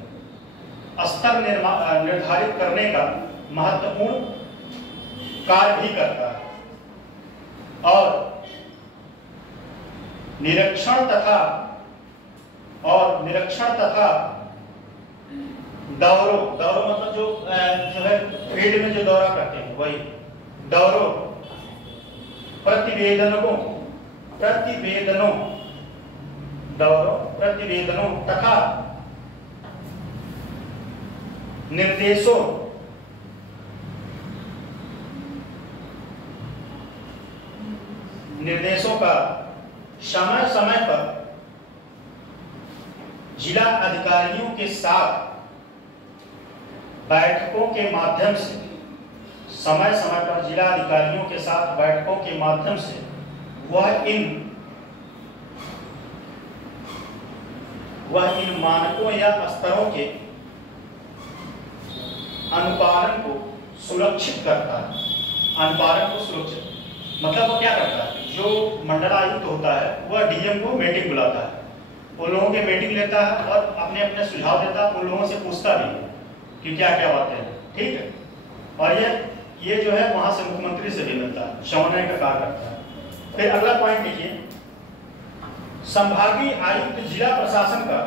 निर्धारित करने का महत्वपूर्ण कार्य भी करता है और निरीक्षण तथा दौरों मतलब जो है फील्ड में जो दौरा करते हैं, वही दौरों, प्रतिवेदनों तथा निर्देशों का समय समय पर जिला अधिकारियों के साथ बैठकों के माध्यम से वह इन मानकों या स्तरों के अनुपालन को सुरक्षित करता है। मतलब वो क्या करता है, जो मंडलायुक्त होता है वह डीएम को मीटिंग बुलाता है, उन लोगों के मीटिंग लेता है और अपने सुझाव देता है, उन लोगों से पूछता भी है कि क्या बातें हैं, ठीक है। और ये जो है वहां से मुख्यमंत्री से भी मिलता है, समन्वय का कार्य करता है। फिर अगला पॉइंट देखिए, संभागीय आयुक्त जिला प्रशासन का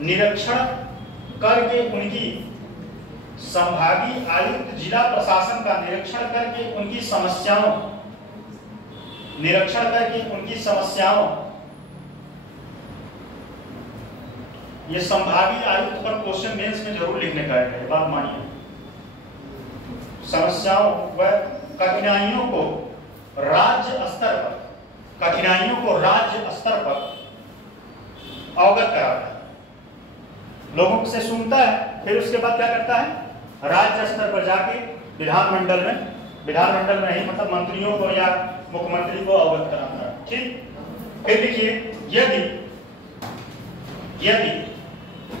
निरीक्षण करके उनकी समस्याओं ये संभागीय आयुक्त पर क्वेश्चन मेंस में जरूर लिखने का है, बात मानिए। समस्याओं व कठिनाइयों को राज्य स्तर पर अवगत कराता है, लोगों से सुनता है, फिर उसके बाद क्या करता है, राज्य स्तर पर जाके विधानमंडल में ही मतलब मंत्रियों को या मुख्यमंत्री को अवगत कराता है, ठीक। फिर देखिए, यदि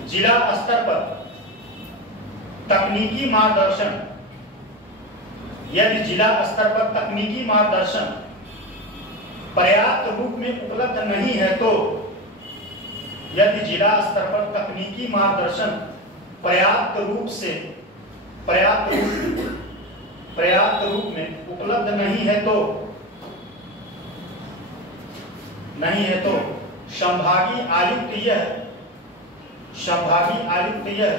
जिला स्तर पर तकनीकी मार्गदर्शन पर्याप्त रूप में उपलब्ध नहीं है तो पर्याप्त रूप में उपलब्ध नहीं है तो संभागीय आयुक्त यह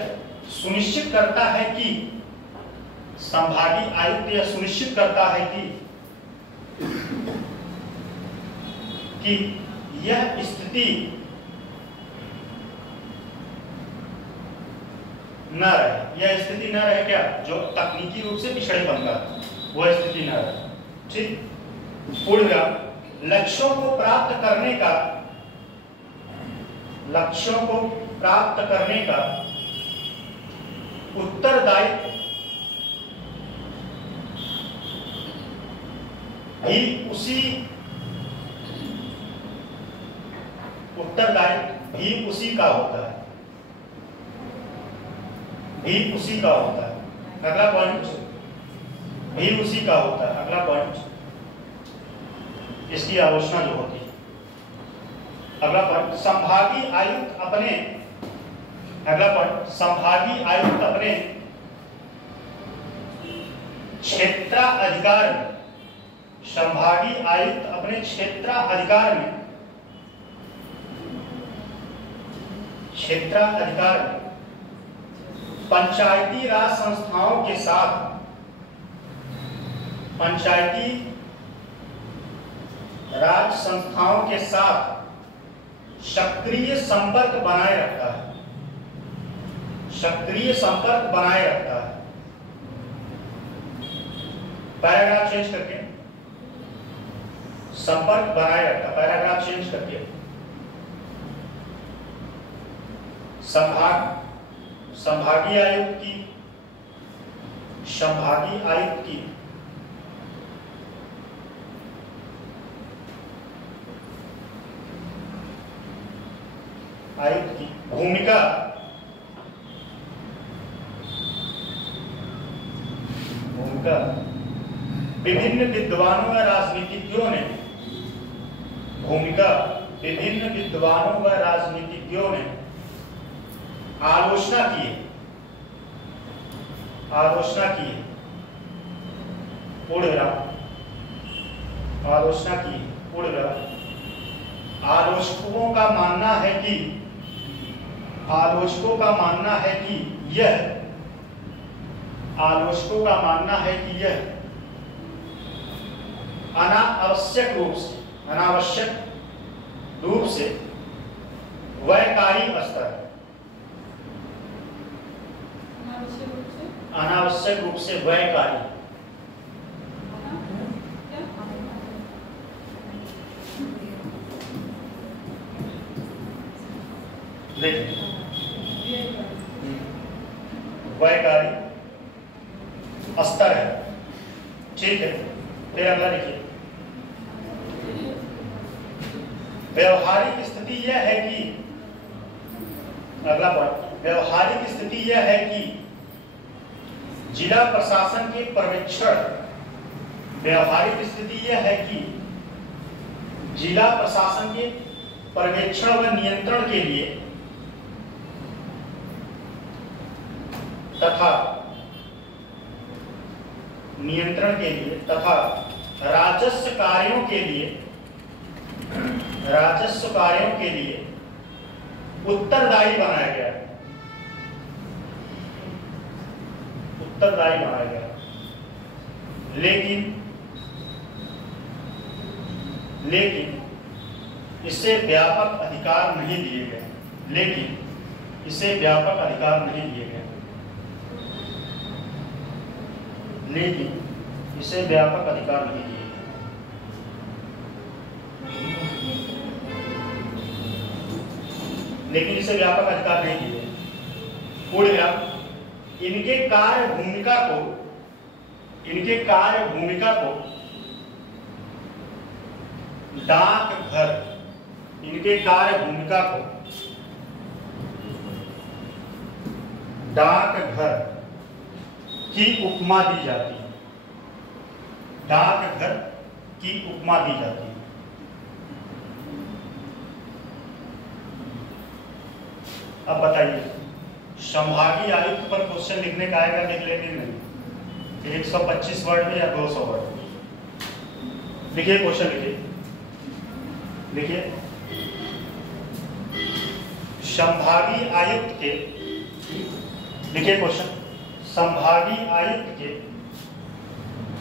सुनिश्चित करता है कि यह स्थिति न रहे क्या, जो तकनीकी रूप से पिछड़ेपन का वह स्थिति न रहे, ठीक। पूर्व लक्ष्यों को प्राप्त करने का उत्तरदायित्व भी उसी का होता है। अगला पॉइंट भी उसी का होता है। अगला पॉइंट इसकी आलोचना जो होती है। अगला पॉइंट, संभागीय आयुक्त अपने, अगला पॉइंट, संभागीय आयुक्त अपने क्षेत्राधिकार में, संभागीय आयुक्त अपने क्षेत्राधिकार में, क्षेत्राधिकार में पंचायती राज संस्थाओं के साथ, पंचायती राज संस्थाओं के साथ सक्रिय संपर्क बनाए रखता है, सक्रिय संपर्क बनाए रखता है। पैराग्राफ चेंज करके संपर्क बनाए रखता, पैराग्राफ चेंज करके संभागीय आयुक्त की, संभागीय आयुक्त की भूमिका विभिन्न विद्वानों व राजनीतिज्ञों ने, भूमिका विभिन्न विद्वानों व राजनीतिज्ञों ने आलोचना की, आलोचना की, आलोचना की, आलोचकों का मानना है कि, आलोचकों का मानना है कि यह, आलोचकों का मानना है कि यह अनावश्यक रूप से, अनावश्यक रूप से वैकारी स्तर, अनावश्यक रूप से वैकारी, वैकारी स्तर है। ठीक है, फिर अगला देखिए, व्यवहारिक स्थिति यह है कि, अगला पॉइंट, व्यवहारिक स्थिति यह है कि जिला प्रशासन के पर्यवेक्षण, व्यवहारिक स्थिति यह है कि जिला प्रशासन के पर्यवेक्षण व नियंत्रण के लिए तथा नियंत्रण के लिए तथा राजस्व कार्यों के लिए, राजस्व कार्यों के लिए उत्तरदायी बनाया गया, उत्तरदायी बनाया गया। लेकिन इसे व्यापक अधिकार नहीं दिए गए, लेकिन इसे व्यापक अधिकार नहीं दिए गए, लेकिन इसे व्यापक अधिकार नहीं दिए गए। लेकिन इसे व्यापक अधिकार नहीं दिए। इनके कार्य भूमिका को, इनके कार्य भूमिका को डाकघर, इनके कार्य भूमिका को डाकघर की उपमा दी जाती है, डाकघर की उपमा दी जाती है। अब बताइए, संभागीय आयुक्त पर क्वेश्चन लिखने का आएगा, लिख लेंगे नहीं, 125 वर्ड में या 200 वर्ड। लिखिए क्वेश्चन, लिखिए संभागीय आयुक्त के, लिखिए क्वेश्चन, संभागीय आयुक्त के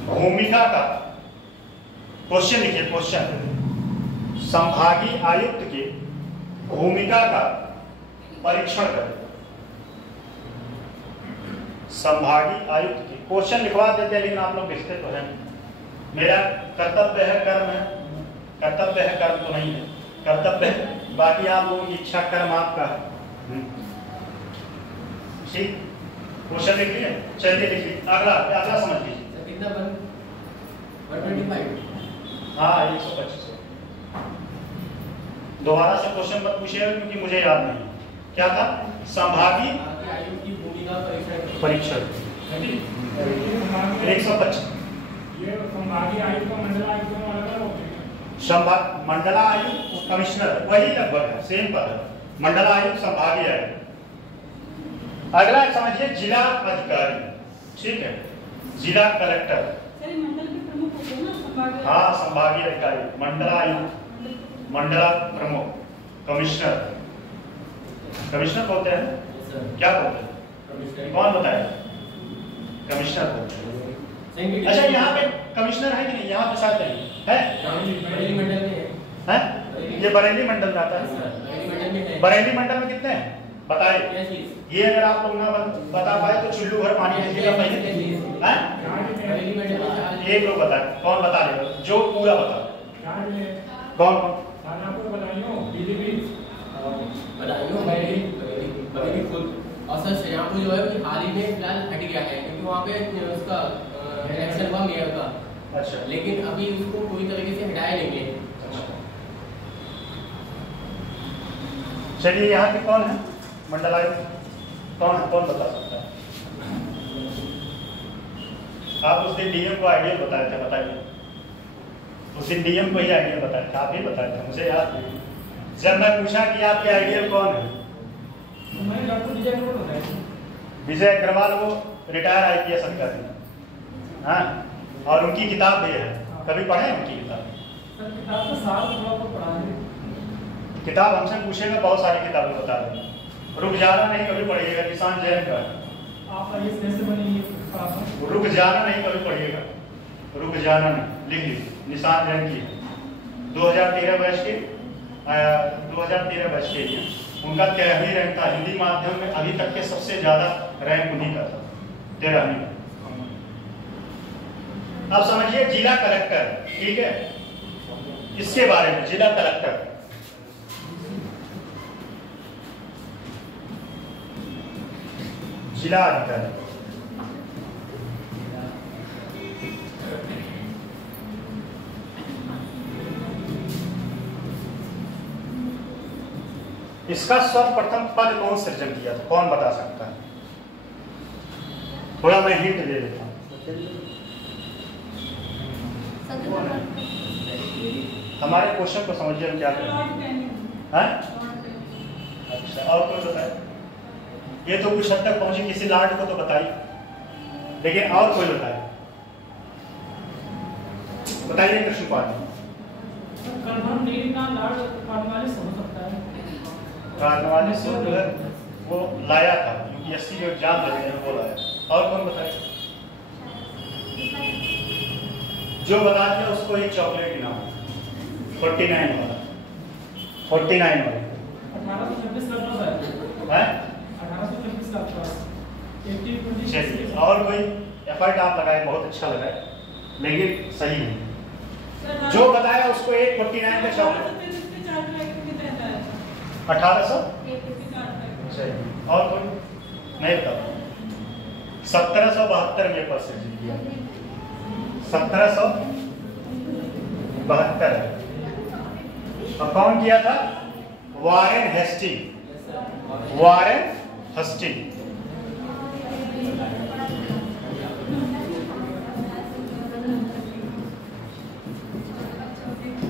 भूमिका का, क्वेश्चन लिखिए, क्वेश्चन, संभागीय आयुक्त के भूमिका का परीक्षण करें। संभागीय आयुक्त के क्वेश्चन लिखवा देते हैं, लेकिन आप लोग लिखते तो हैं। मेरा कर्तव्य है, कर्म है, कर्तव्य है, कर्म तो नहीं है, कर्तव्य है, बाकी आप लोगों की इच्छा, कर्म आपका है। ठीक, क्वेश्चन लिख लिए, चलिए लिखिए। अगला अगला समझ लीजिए, कितना 125? हाँ 125। दोबारा से क्वेश्चन मत पूछिएगा क्योंकि मुझे याद नहीं। क्या था? संभागीय आयुक्त की भूमिका परीक्षण 125। ये संभागीय आयुक्त और मंडल आयुक्त दोनों अलग अलग होते हैं। संभाग मंडलायुक्त कमिश्नर वही लगभग है, सेम पद है। मंडलायुक्त संभागीय आयुक्त। अगला समझिए जिला अधिकारी, ठीक है, जिला कलेक्टर। मंडल के प्रमुख होते हैं ना, संभागीय। हाँ, संभागीय अधिकारी, मंडलायुक्त, मंडला प्रमुख, कमिश्नर। कमिश्नर बोलते हैं, क्या बोलते हैं, कौन बताया? कमिश्नर बोलते हैं। अच्छा, यहाँ पे कमिश्नर है कि नहीं? यहाँ पे साथ है? बरेली मंडल में है? ये बरेली मंडल में आता है। बरेली मंडल में कितने हैं बताइए? ये अगर आप लोग ना बता पाए तो चुल्लू भर पानी लीजिएगा पहले। एक लोग बताए, कौन बता देगा जो पूरा बता? कौन कौन? और सर श्यामपुर जो है हाल ही में फिलहाल हट गया है, क्योंकि वहाँ पे उसका इलेक्शन हुआ मेयर का। अच्छा, लेकिन अभी उसको पूरी तरीके से हटाया नहीं है। चलिए यहाँ के कौन है मंडलायुक्त? कौन है, कौन बता सकता है? आप उस दिन डीएम को आइडिया बताए थे, बताइए। उस दिन डीएम को ही आइडिया बताया था, आप ही बताए थे, मुझे याद नहीं। जब मैं पूछा कि आपके आइडिया कौन है, विजय अग्रवाल, वो रिटायर IPS अधिकारी। हाँ, और उनकी किताब भी है, कभी पढ़े उनकी किताब? किताब हमसे पूछेगा, बहुत सारी किताबें बता देंगे। रुक जाना नहीं कभी पढ़िएगा, निशान जैन का। रुक जाना नहीं कभी पढ़िएगा, रुक जाना नहीं, लिख लीजिए, निशान जैन की है। 2013 बैच के 2013 बैच के लिए उनका 13वीं रैंक था हिंदी माध्यम में, अभी तक के सबसे ज्यादा रैंक उन्हीं का था, 13वीं। अब समझिए जिला कलेक्टर, ठीक है, इसके बारे में जिला कलेक्टर। जिला अधिकारी, इसका सर्वप्रथम पद कौन सृजन किया था, कौन बता सकता है? थोड़ा मैं हिंट दे देता हूँ। हमारे क्वेश्चन को समझिए हम क्या करें। अच्छा, और कोई बताए? ये तो कुछ हद तक पहुंचे, किसी लॉर्ड को तो बताइए, लेकिन और कोई बताए? बताइए कृष्णपाल। कार्नवालिस जो है वो लाया था, UPSC जो एग्जाम देने हैं वो लाया। और कौन बताए? जो बता दिया उसको एक चॉकलेट इनाम, 49 वाला, 49 वाला। 1826 चलिए, और कोई एफर्ट आप लगाए, बहुत अच्छा लगा, लेकिन सही नहीं। जो बताया उसको एक 49 का चॉकलेट, 1800। और कोई नहीं बता? 1772 में परसेंट किया, 1772। और कौन किया था? Warren Hasting, Warren Hasting.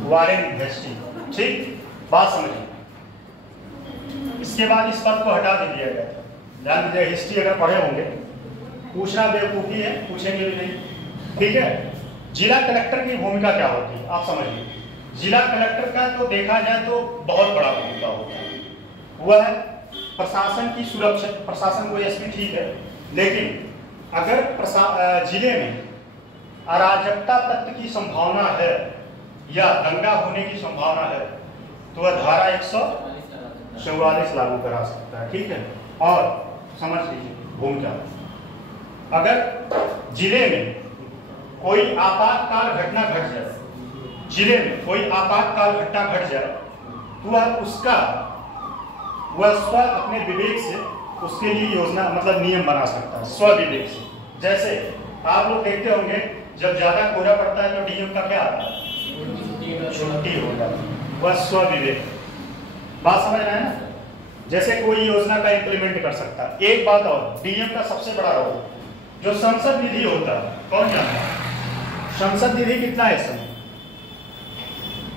Warren Hasting, ठीक, बात समझिए। इसके बाद इस पद को हटा दे दिया गया था। ध्यान दीजिए, हिस्ट्री अगर पढ़े होंगे, पूछना बेवकूफी है, पूछेंगे भी नहीं, ठीक है। जिला कलेक्टर की भूमिका क्या होती है आप समझिए। जिला कलेक्टर का तो देखा जाए तो बहुत बड़ा भूमिका होता है, वह प्रशासन की सुरक्षा, प्रशासन को एसपी ठीक है, लेकिन अगर जिले में अराजकता तत्व की संभावना है या दंगा होने की संभावना है तो वह धारा 144 लागू करा सकता है, ठीक है। और समझ लीजिए भूमिका, अगर जिले में कोई आपातकाल घटना घट जाए, जिले में कोई आपातकाल घटना घट जाए तो वह स्व अपने विवेक से उसके लिए योजना मतलब नियम बना सकता है, स्व विवेक से। जैसे आप लोग देखते होंगे जब ज्यादा कोहरा पड़ता है तो डीएम का क्या आता है? छुट्टी हो जाती है, वह स्व विवेक। बात समझ रहे हैं ना? जैसे कोई योजना का इंप्लीमेंट कर सकता है। एक बात और, डीएम का सबसे बड़ा रोल जो संसद निधि होता है, कौन जानता है संसद निधि कितना है इस समय?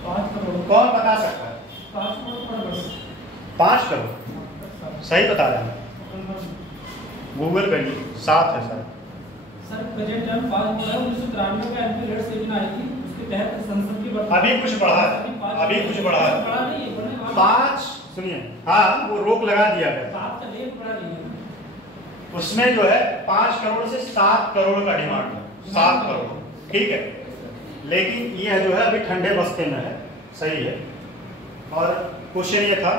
5 करोड़। कौन बता सकता है? 5 करोड़ पर वर्ष। 5 करोड़ सही बता रहे हैं, गूगल करिए, 7 है सर। सर बजट जब 5 करोड़ है 1993 का एमपी रेट सेविंग आई थी, उसके तहत संसद की अभी कुछ बढ़ा है, अभी कुछ बढ़ा है। बढ़ा नहीं है, 5 सुनिए, हाँ वो रोक लगा दिया गया, 7 का रेट बढ़ा नहीं है। उसमें जो है 5 करोड़ से 7 करोड़ का डिमांड है, 7 करोड़, ठीक है। लेकिन यह जो है अभी ठंडे बस्ते में है, सही है। और क्वेश्चन ये था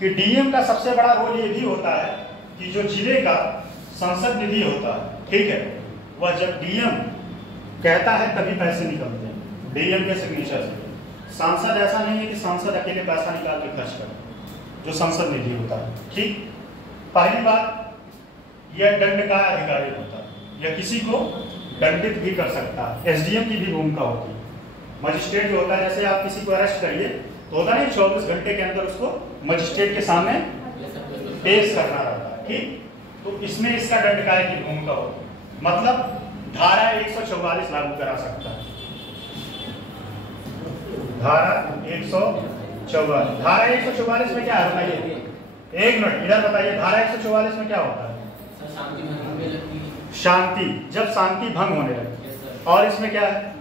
कि डीएम का सबसे बड़ा रोल ये भी होता है कि जो जिले का संसद निधि होता है, ठीक है, वह जब डीएम कहता है तभी पैसे निकलते हैं डीएम के सिग्नेचर से। सांसद ऐसा नहीं है कि सांसद अकेले पैसा निकाल के खर्च करे, जो संसद निधि होता है, ठीक। पहली बात, यह दंड का अधिकारी होता है, यह किसी को दंडित भी कर सकता है। एसडीएम की भी भूमिका होती है। मजिस्ट्रेट जो होता है, जैसे आप किसी को अरेस्ट करिए तो होता नहीं 24 घंटे के अंदर उसको मजिस्ट्रेट के सामने पेश करना रहता है, ठीक। तो इसमें इसका दंडकाय की भूमिका होती है, मतलब धारा 144 लागू करा सकता है। धारा 144, धारा 144 में क्या है बताइए, एक मिनट इधर बताइए, धारा 144 में क्या होता है? शांति, जब शांति भंग होने लगे। और इसमें क्या है?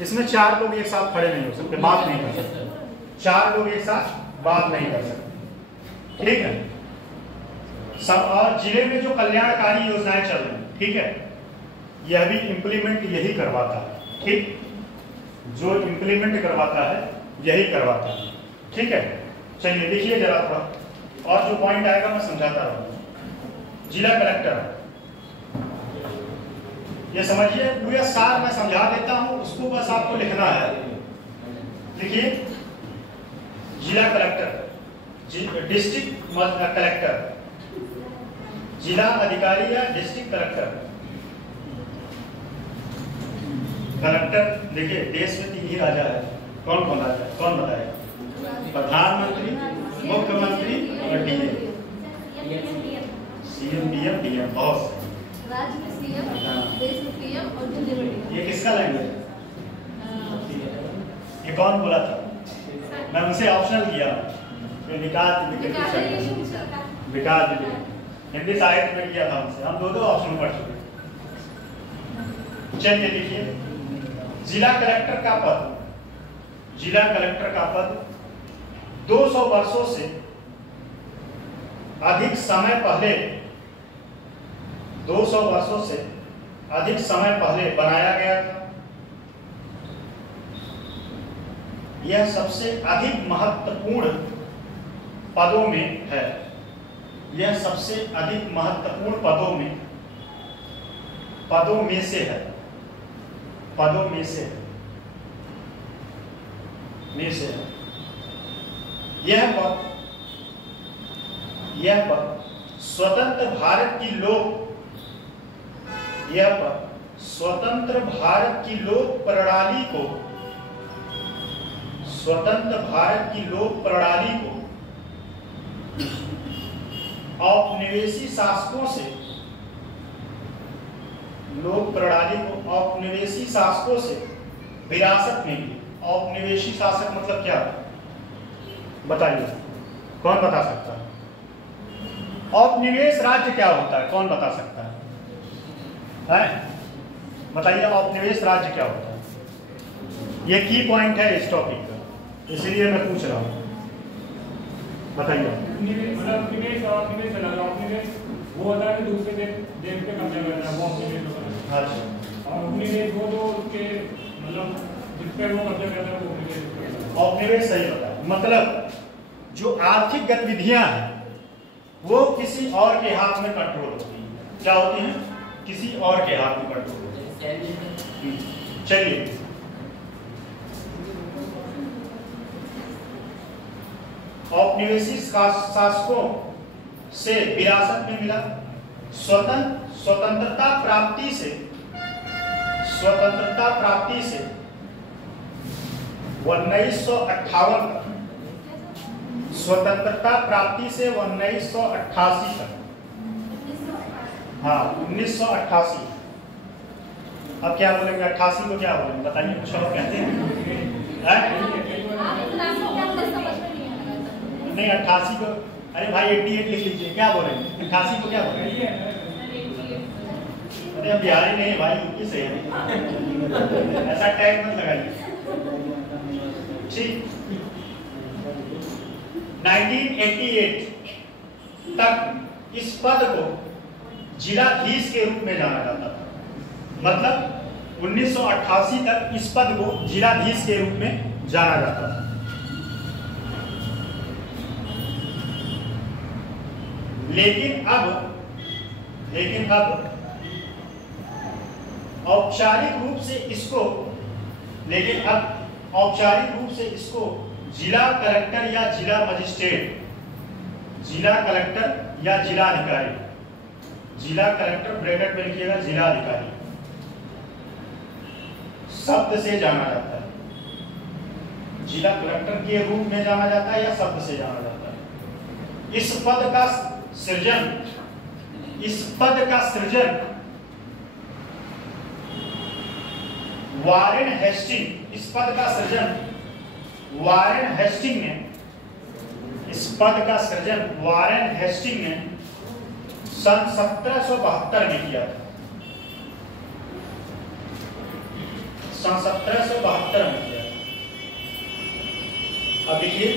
इसमें 4 लोग एक साथ खड़े नहीं हो सकते, बात नहीं कर सकते, 4 लोग एक साथ बात नहीं कर सकते, ठीक है। सब और जिले में जो कल्याणकारी योजनाएं चल रही हैं, ठीक है, यह भी इंप्लीमेंट यही करवाता है, ठीक। जो इंप्लीमेंट करवाता है यही करवाता है, ठीक है। चलिए देखिए जरा थोड़ा और जो पॉइंट आएगा मैं समझाता रहूंगा। जिला कलेक्टर, ये समझिए पूरा सार मैं समझा देता हूं, उसको बस आपको लिखना है। देखिए जिला कलेक्टर, डिस्ट्रिक्ट कलेक्टर, जिला अधिकारी या डिस्ट्रिक्ट कलेक्टर। कलेक्टर देखिए देश में 3 ही राजा है, कौन कौन राजा है, कौन बताएगा? प्रधानमंत्री, मुख्यमंत्री और DM. CM, DM, DM, boss. राज्य में सीएम, देश में पीएम और जिले में डीएम। ये किसका लैंग्वेज है? ये कौन बोला था? मैं उनसे ऑप्शनल किया, विकास हिंदी साहित्य में किया था उनसे, हम 2 ऑप्शन पढ़ चुके। चलिए देखिए, जिला कलेक्टर का पद, जिला कलेक्टर का पद 200 वर्षों से अधिक समय पहले, 200 वर्षों से अधिक समय पहले बनाया गया था। यह सबसे अधिक महत्वपूर्ण पदों में है, यह सबसे अधिक महत्वपूर्ण पदों में से है, पदों में से है। यह पद स्वतंत्र भारत की लोक प्रणाली को, स्वतंत्र भारत की लोक प्रणाली को औपनिवेशी शासकों से, लोक प्रणाली को औपनिवेशी शासकों से विरासत में ली। औपनिवेशी शासक मतलब क्या बताइए, कौन बता सकता है? औपनिवेश राज्य क्या होता है, कौन बता सकता है? बताइए औपनिवेश राज्य क्या होता है? ये की पॉइंट है इस टॉपिक का, इसलिए मैं पूछ रहा हूँ, बताइए। मतलब निवेश और निवेश अलग, औपनिवेश वो होता है कि दूसरे देश पे कब्जा करना है, वो औपनिवेश होता है। अच्छा, और उपनिवेश वो जो उसके मतलब जिस पे वो कब्जा करता है वो उपनिवेश। औपनिवेश सही होता है, मतलब जो आर्थिक गतिविधियां हैं वो किसी और के हाथ में कंट्रोल होती है। क्या होती है? किसी और के हाथ में कंट्रोल होती है। चलिए औपनिवेशी शासकों से विरासत में मिला। स्वतंत्रता प्राप्ति से 1958 तक, स्वतंत्रता प्राप्ति से 1988 तक, हाँ 1988। अब क्या बोलेंगे 88 को, क्या बोलेंगे बताइए, कुछ और कहते हैं? नहीं 88 को, अरे भाई 88 लिख लीजिए, क्या बोल रहे हैं 88 को क्या बोल रहे हैं? अरे बिहारी नहीं भाई, यूपी से है, ऐसा टैग मत लगाइए। ठीक, 1988 तक इस पद को जिलाधीश के रूप में जाना जाता था। मतलब 1988 तक इस पद को जिलाधीश के रूप में जाना जाता था। लेकिन अब औपचारिक रूप से इसको जिला कलेक्टर या जिला मजिस्ट्रेट, जिला कलेक्टर या जिला अधिकारी, जिला कलेक्टर ब्रैकेट में लिखिएगा जिला अधिकारी शब्द से जाना जाता है। जिला कलेक्टर के रूप में जाना जाता है या शब्द से जाना जाता है। इस पद का सृजन वारेन हेस्टिंग, इस पद का सृजन वारेन हेस्टिंग ने सन 1772 में किया था। सन 1772 में किया था। अब देखिए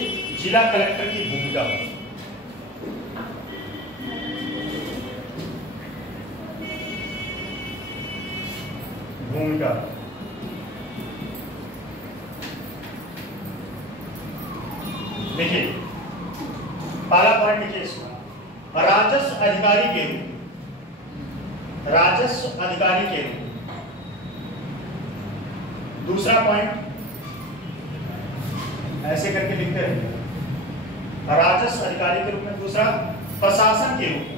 जिला कलेक्टर की भूमिका, देखिए पहला पॉइंट लिखिए इसमें, राजस्व अधिकारी के रूप, राजस्व अधिकारी के रूप। दूसरा पॉइंट ऐसे करके लिखते रहिए, राजस्व अधिकारी के रूप में। दूसरा प्रशासन के रूप में,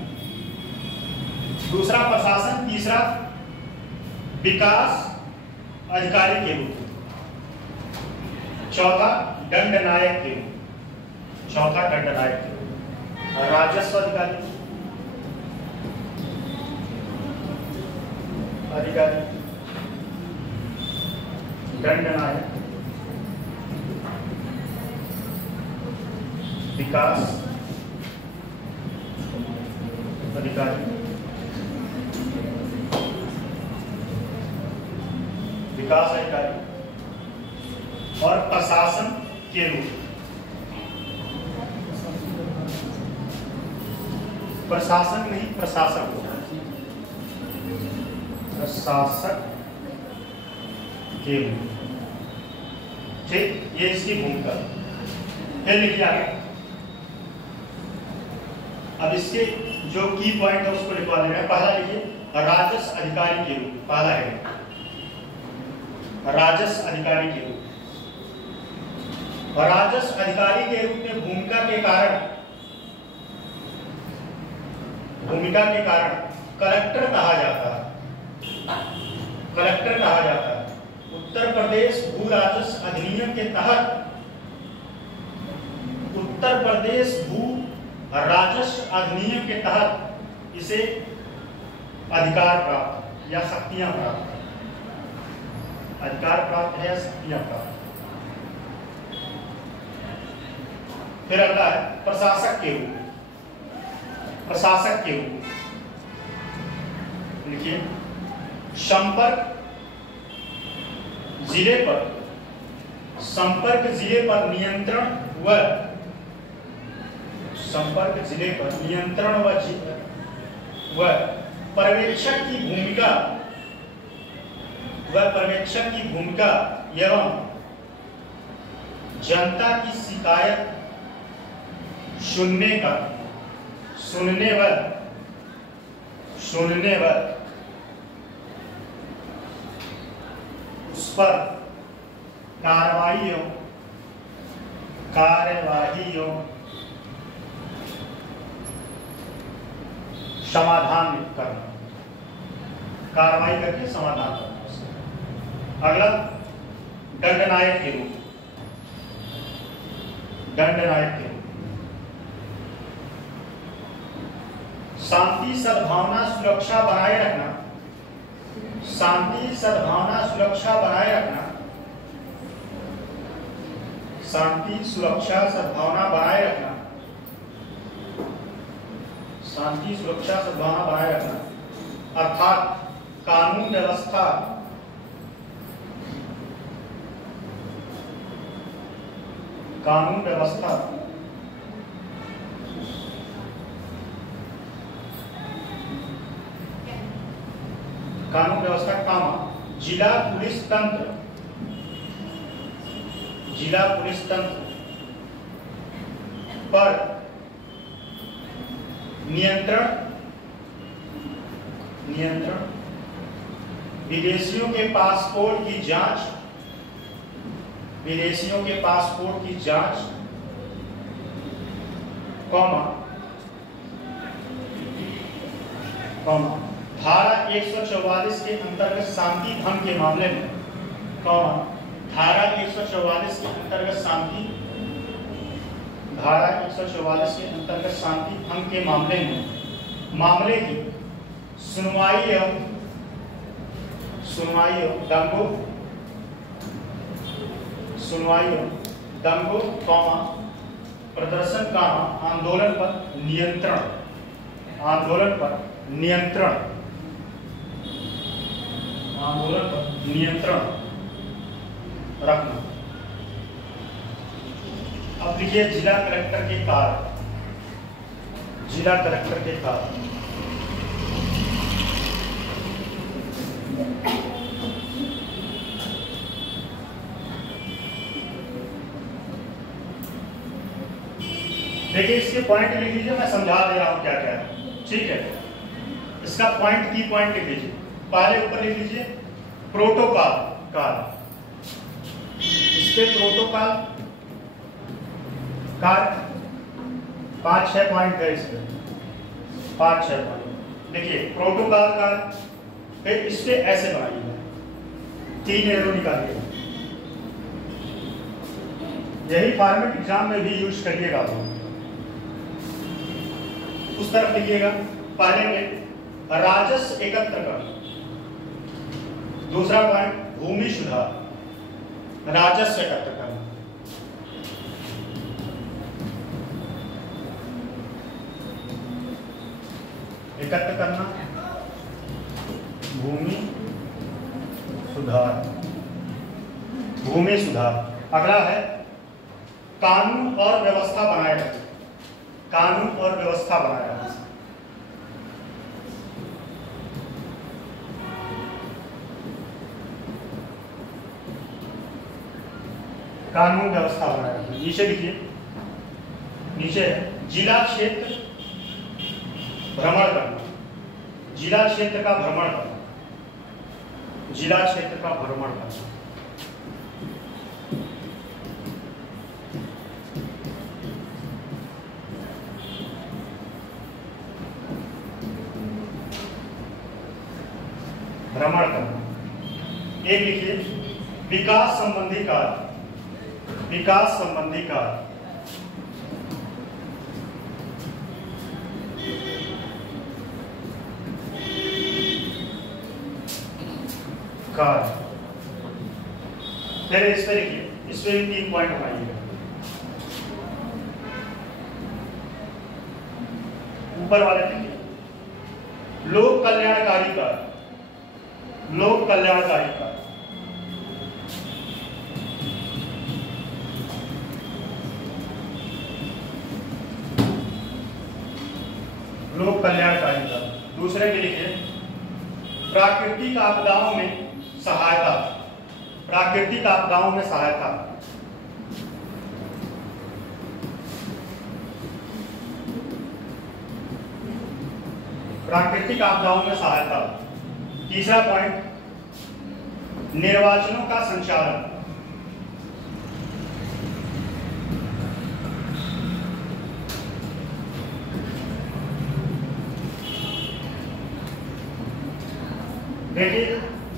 दूसरा प्रशासन। तीसरा विकास अधिकारी के रूप में। चौथा दंडनायक के रूप, चौथा दंडनायक के रूप। राजस्व अधिकारी, दंडनायक, विकास अधिकारी, विकास अधिकारी और प्रशासन के रूप। प्रशासन नहीं, प्रशासक, प्रशासक के रूप। ठीक, ये इसकी भूमिका। फिर लिखिए आगे। अब इसके जो की पॉइंट है उसको लिखवा देना है। पहला लिखिए राजस्व अधिकारी के रूप, पहला है राजस्व अधिकारी के रूप। राजस्व अधिकारी के रूप में भूमिका के कारण कलेक्टर कहा जाता है, कलेक्टर कहा जाता है। उत्तर प्रदेश भू राजस्व अधिनियम के तहत, उत्तर प्रदेश भू राजस्व अधिनियम के तहत इसे अधिकार प्राप्त या शक्तियां प्राप्त, अधिकार प्राप्त है या शक्तियां प्राप्त। फिर अगला है प्रशासक के रूप। प्रशासक के रूप लिखिए संपर्क जिले पर नियंत्रण व पर्यवेक्षक की भूमिका एवं जनता की शिकायत सुनने व उस पर कार्यवाही समाधान करना, कार्रवाई करके समाधान करना। अगला दंडनायक के रूप, दंडनायक के रूप शांति सद्भावना सुरक्षा बनाए रखना, शांति सद्भावना सुरक्षा बनाए रखना, शांति सुरक्षा सद्भावना बनाए रखना शांति सुरक्षा सद्भावना बनाए रखना, अर्थात कानून व्यवस्था कामा जिला पुलिस तंत्र पर नियंत्रण, विदेशियों के पासपोर्ट की जांच, धारा 144 के अंतर्गत शांति भंग के मामले में, धारा 144 के अंतर्गत शांति भंग के मामले की सुनवाई एवं दंगों, प्रदर्शन का आंदोलन पर नियंत्रण रखना। अब देखिए जिला कलेक्टर के कार्य, देखिए इसके पॉइंट लिख लीजिए, मैं समझा दे रहा हूं क्या क्या है, ठीक है। इसका की पॉइंट लिख लीजिए। पहले ऊपर लिख लीजिए प्रोटोकॉल कार्य, इसके प्रोटोकॉल कार्य 5-6 पॉइंट है इसके, 5-6 पॉइंट। देखिए प्रोटोकॉल कार्य, फिर इससे ऐसे बनाइए, 3 एरो निकालिए। यही फॉर्मेट एग्जाम में भी यूज करिएगा, उस तरफ लिखिएगा। पहले में राजस्व एकत्र करना, दूसरा पॉइंट भूमि सुधार, राजस्व एकत्र करना, भूमि सुधार। अगला है कानून और व्यवस्था बनाए रखना, कानून और व्यवस्था बनाए रखना। नीचे लिखिए, नीचे है जिला क्षेत्र भ्रमण करना, जिला क्षेत्र का भ्रमण करना। एक लिखिए विकास संबंधी कार्य, फिर इस पे लिखिए, इसमें भी 3 पॉइंट बनाइएगा। ऊपर वाले लिखिए लोक कल्याणकारी कार्य, लोक कल्याणकारी कार्य। दूसरे के लिखिए प्राकृतिक आपदाओं में सहायता, प्राकृतिक आपदाओं में सहायता। तीसरा पॉइंट निर्वाचनों का संचालन, देखिए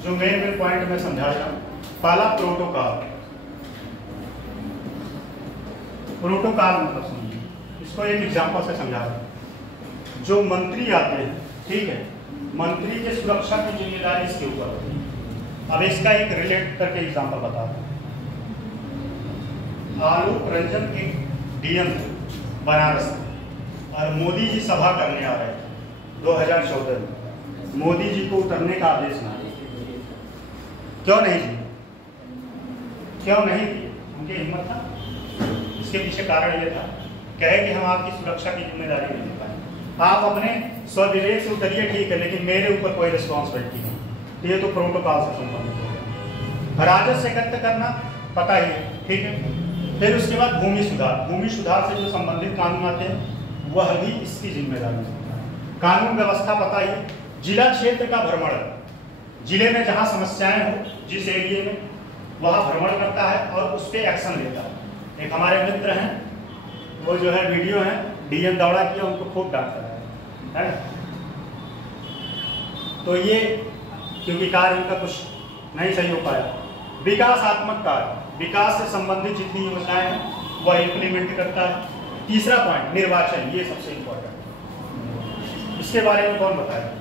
जो मेन पॉइंट में समझा रहा हूं। पहला प्रोटोकॉल मतलब समझिए, इसको एक एग्जांपल से समझा रहा हूं। जो मंत्री आते हैं, ठीक है, मंत्री के सुरक्षा की जिम्मेदारी इसके ऊपर होती है। अब इसका एक रिलेट करके एग्जांपल बता रहा हूं। आलोक रंजन एक डीएम बनारस, और मोदी जी सभा करने आ रहे थे 2014 में, मोदी जी को उतरने का आदेश मिला, क्यों नहीं दिए? क्यों नहीं दिए? उनकी हिम्मत था। इसके पीछे कारण ये था, कहे कि हम आपकी सुरक्षा की जिम्मेदारी नहीं ले पाए, आप अपने स्वविवेक से उतरिए, ठीक है, लेकिन मेरे ऊपर कोई रिस्पॉन्सिबिलिटी नहीं। ये तो प्रोटोकॉल से संबंधित हो गया। राजस्व एकत्र करना पता ही है, ठीक है। फिर उसके बाद भूमि सुधार से जो संबंधित कानून आते हैं वह भी इसकी जिम्मेदारी है। कानून व्यवस्था पता ही है। जिला क्षेत्र का भ्रमण, जिले में जहां समस्याएं हो, जिस एरिया में, वहां भ्रमण करता है और उस पर एक्शन लेता है। एक हमारे मित्र हैं, वो जो है वीडियो है, डीएम दौड़ा किया, उनको खूब डांटा है। तो ये क्योंकि कार्य उनका कुछ नहीं सही हो पाया। विकासात्मक कार्य, विकास से संबंधित जितनी योजनाएं हैं वह इम्प्लीमेंट करता है। तीसरा पॉइंट निर्वाचन, ये सबसे इम्पोर्टेंट। इसके बारे में कौन बताएगा?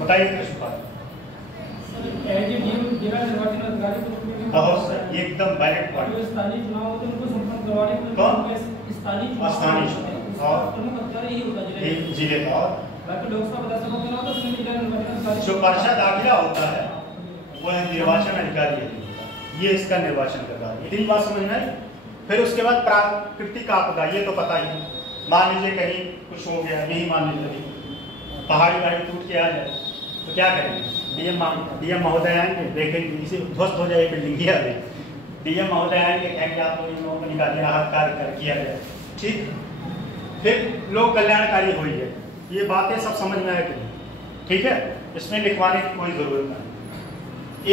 बताइए कृष्णपाल। जिला निर्वाचन अधिकारी के रूप में बहुत सर, ये एकदम वैलिड पॉइंट। जो स्थानीय चुनाव होते हैं उनको संपन्न करवाने के लिए कौन? स्थानीय चुनाव और प्रमुख अख्तियार यही होता है जिले का। और बाकी लोकसभा विधानसभा चुनाव तो उसमें जिला निर्वाचन अधिकारी जो पर्चा दाखिला होता है वह निर्वाचन अधिकारी है, ये इसका निर्वाचन का कार्य। इतनी बात समझ में आई। फिर उसके बाद प्राकृतिक आपदा, ये तो पता ही है। मान लीजिए कहीं कुछ हो गया, यही मान लीजिए पहाड़ी गाड़ी टूट के आ जाए तो क्या करेंगे? डीएम महोदय आएंगे, देखेंगे इसे ध्वस्त हो जाए बिल्डिंग, किया जाए। डीएम महोदय आएंगे, कहेंगे आप लोग इन लोगों को निकालिए, राहत कार्य किया जाए, ठीक। फिर लोक कल्याणकारी हुई है। ये बातें सब समझ में आए कि नहीं? ठीक है, इसमें लिखवाने की कोई जरूरत नहीं।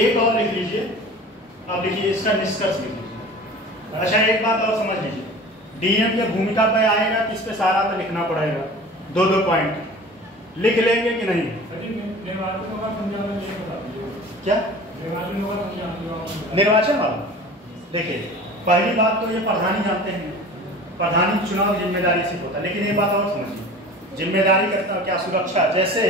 एक और लिख लीजिए, अब लिखिए इसका निष्कर्ष लिख लीजिए। अच्छा, एक बात और समझ लीजिए, डीएम की भूमिका पे आएगा कि इस पे सारा तो लिखना पड़ेगा। 2-2 पॉइंट लिख लेंगे कि नहीं? क्या निर्वाचन वाला? देखिए, पहली बात तो ये प्रधानी जानते हैं, प्रधानी चुनाव जिम्मेदारी से होता है। लेकिन ये बात और समझिए, जिम्मेदारी करता है क्या? सुरक्षा। जैसे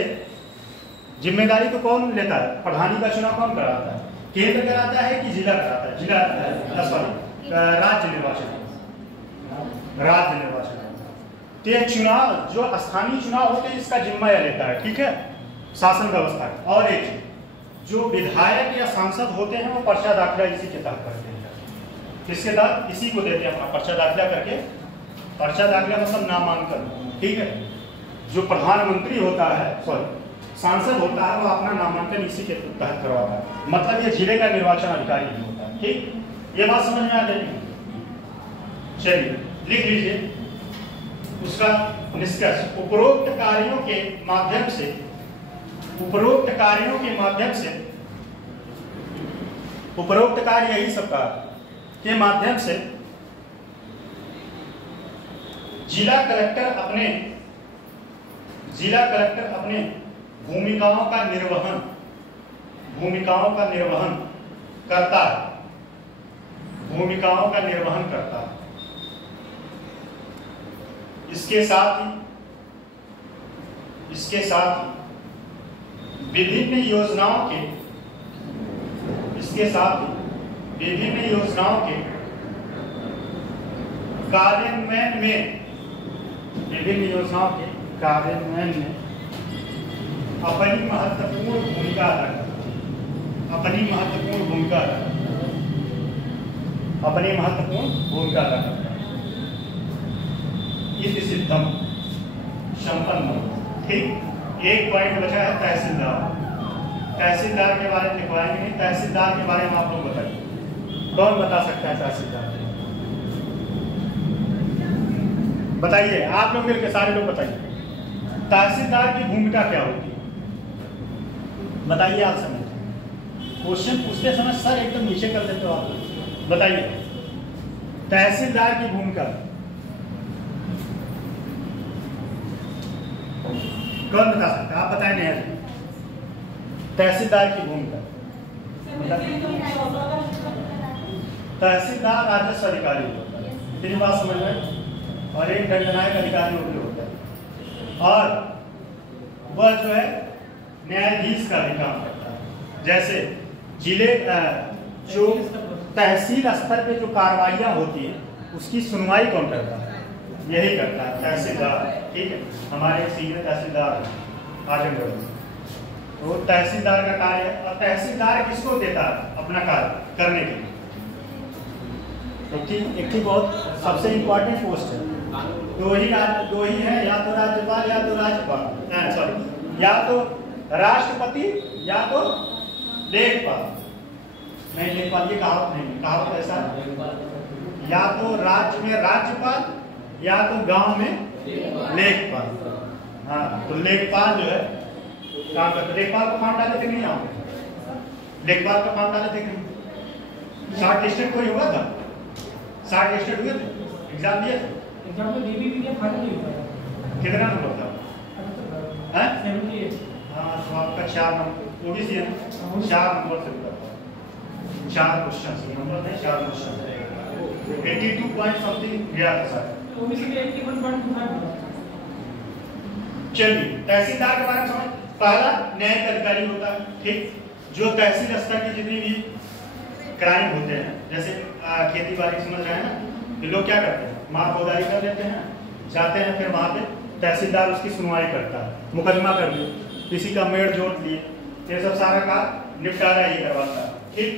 जिम्मेदारी तो कौन लेता है? प्रधानी का चुनाव कौन कराता है? केंद्र कराता है कि जिला कराता है? जिला, सॉरी, राज्य निर्वाचन। तो ये चुनाव जो स्थानीय चुनाव होते हैं इसका जिम्मा यह लेता है, ठीक है, शासन व्यवस्था। और एक जो विधायक या सांसद होते हैं वो पर्चा दाखिला इसी के तहत करते हैं। किसके तहत? इसी को देते हैं अपना पर्चा दाखिला करके। पर्चा दाखिला मतलब नामांकन, ठीक है। जो प्रधानमंत्री होता है, सॉरी सांसद होता है, वो अपना नामांकन इसी के तहत करवाता है। मतलब ये जिले का निर्वाचन अधिकारी नहीं होता, ठीक। ये बात समझ में आ जाएगी? चलिए लिख लीजिए उसका निष्कर्ष। उपरोक्त कार्यों के माध्यम से उपरोक्त कार्य यही सब के माध्यम से जिला कलेक्टर अपने भूमिकाओं का निर्वहन करता है। इसके साथ ही विभिन्न योजनाओं के कार्यान्वयन में अपनी महत्वपूर्ण भूमिका अदा करता है। इस सिद्धम संपन्न, ठीक। एक पॉइंट बचा है तहसीलदार के बारे में लिखवाएंगे नहीं। तहसीलदार के बारे में आप लोग बताइए, कौन बता सकता है तहसीलदार? बताइए, आप लोग मिलकर सारे लोग बताइए तहसीलदार की भूमिका क्या होती है? बताइए। आप समझ क्वेश्चन पूछते समय सर एकदम नीचे कर देते हो आप लोग। बताइए तहसीलदार की भूमिका कौन बता सकता है? आप बताएं। नहीं, तहसीलदार की भूमिका, तहसीलदार राजस्व अधिकारी होता है, इतनी बात समझ में। और एक दंडनायक अधिकारी होता है, और वह जो है न्यायाधीश का भी काम करता है। जैसे जिले तहसील स्तर पे जो कार्रवाइयाँ होती हैं उसकी सुनवाई कौन करता है? यही करता है तहसीलदार, ठीक है। हमारे एक सीनियर तहसीलदार हैं आजमगढ़ में, तो तहसीलदार का कार्य है। और तहसीलदार किसको देता है अपना कार्य करने के लिए? एक ही बहुत सबसे इम्पोर्टेंट पोस्ट है। दो ही है, या तो राज्यपाल या तो या तो राष्ट्रपति या तो लेखपाल। नहीं, लेखपाल ये कहावत नहीं, कहावत ऐसा है या तो राज्य में राज्यपाल या तो गांव में लेखपाल। हाँ, तो लेखपाल जो है काम करते। लेखपाल को फॉर्म डाले थे नहीं? आओ, लेखपाल का फॉर्म डाले थे नहीं? 60 टेस्टेड कोई हुआ था? 60 टेस्टेड हुए थे? एग्जाम दिए थे? एग्जाम में DBPDF फाइनल नहीं हुआ। कितना नंबर था? 78। हाँ, तो आपका 4 नंबर OBC है, 4 नंबर से हुआ था। 4 क्वेश्चन, नंबर नहीं 4 क्वेश्चन, 82 पॉइंट समथिंग गया था सर। OBC में 81.25 हुआ। चलिए, तहसीलदार के बारे में समझ। पहला न्यायिक अधिकारी होता है, ठीक, जो तहसील स्तर की जितनी भी क्राइम होते हैं, जैसे खेती बाड़ी समझ रहे हैं ना, ये लोग क्या करते हैं, माँ पौधारी कर लेते हैं, जाते हैं, फिर वहाँ पे तहसीलदार उसकी सुनवाई करता है, मुकदमा कर दिए, किसी का मेड़ जोड़ लिए, ये सब सारा का निपटारा ये करवाता है, ठीक।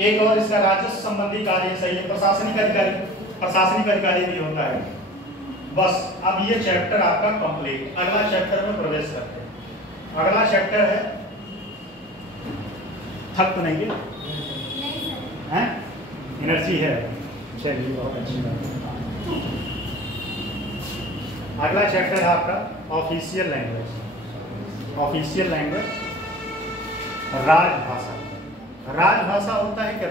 एक और इसका राजस्व संबंधी कार्य सही है, प्रशासनिक अधिकारी भी होता है। बस अब ये चैप्टर आपका कंप्लीट। अगला चैप्टर में प्रवेश करते हैं। अगला चैप्टर है, थक तो नहीं है? एनर्जी है, चलिए बहुत अच्छी बात है। अगला चैप्टर है आपका ऑफिशियल लैंग्वेज। ऑफिशियल लैंग्वेज राजभाषा। राजभाषा होता है कि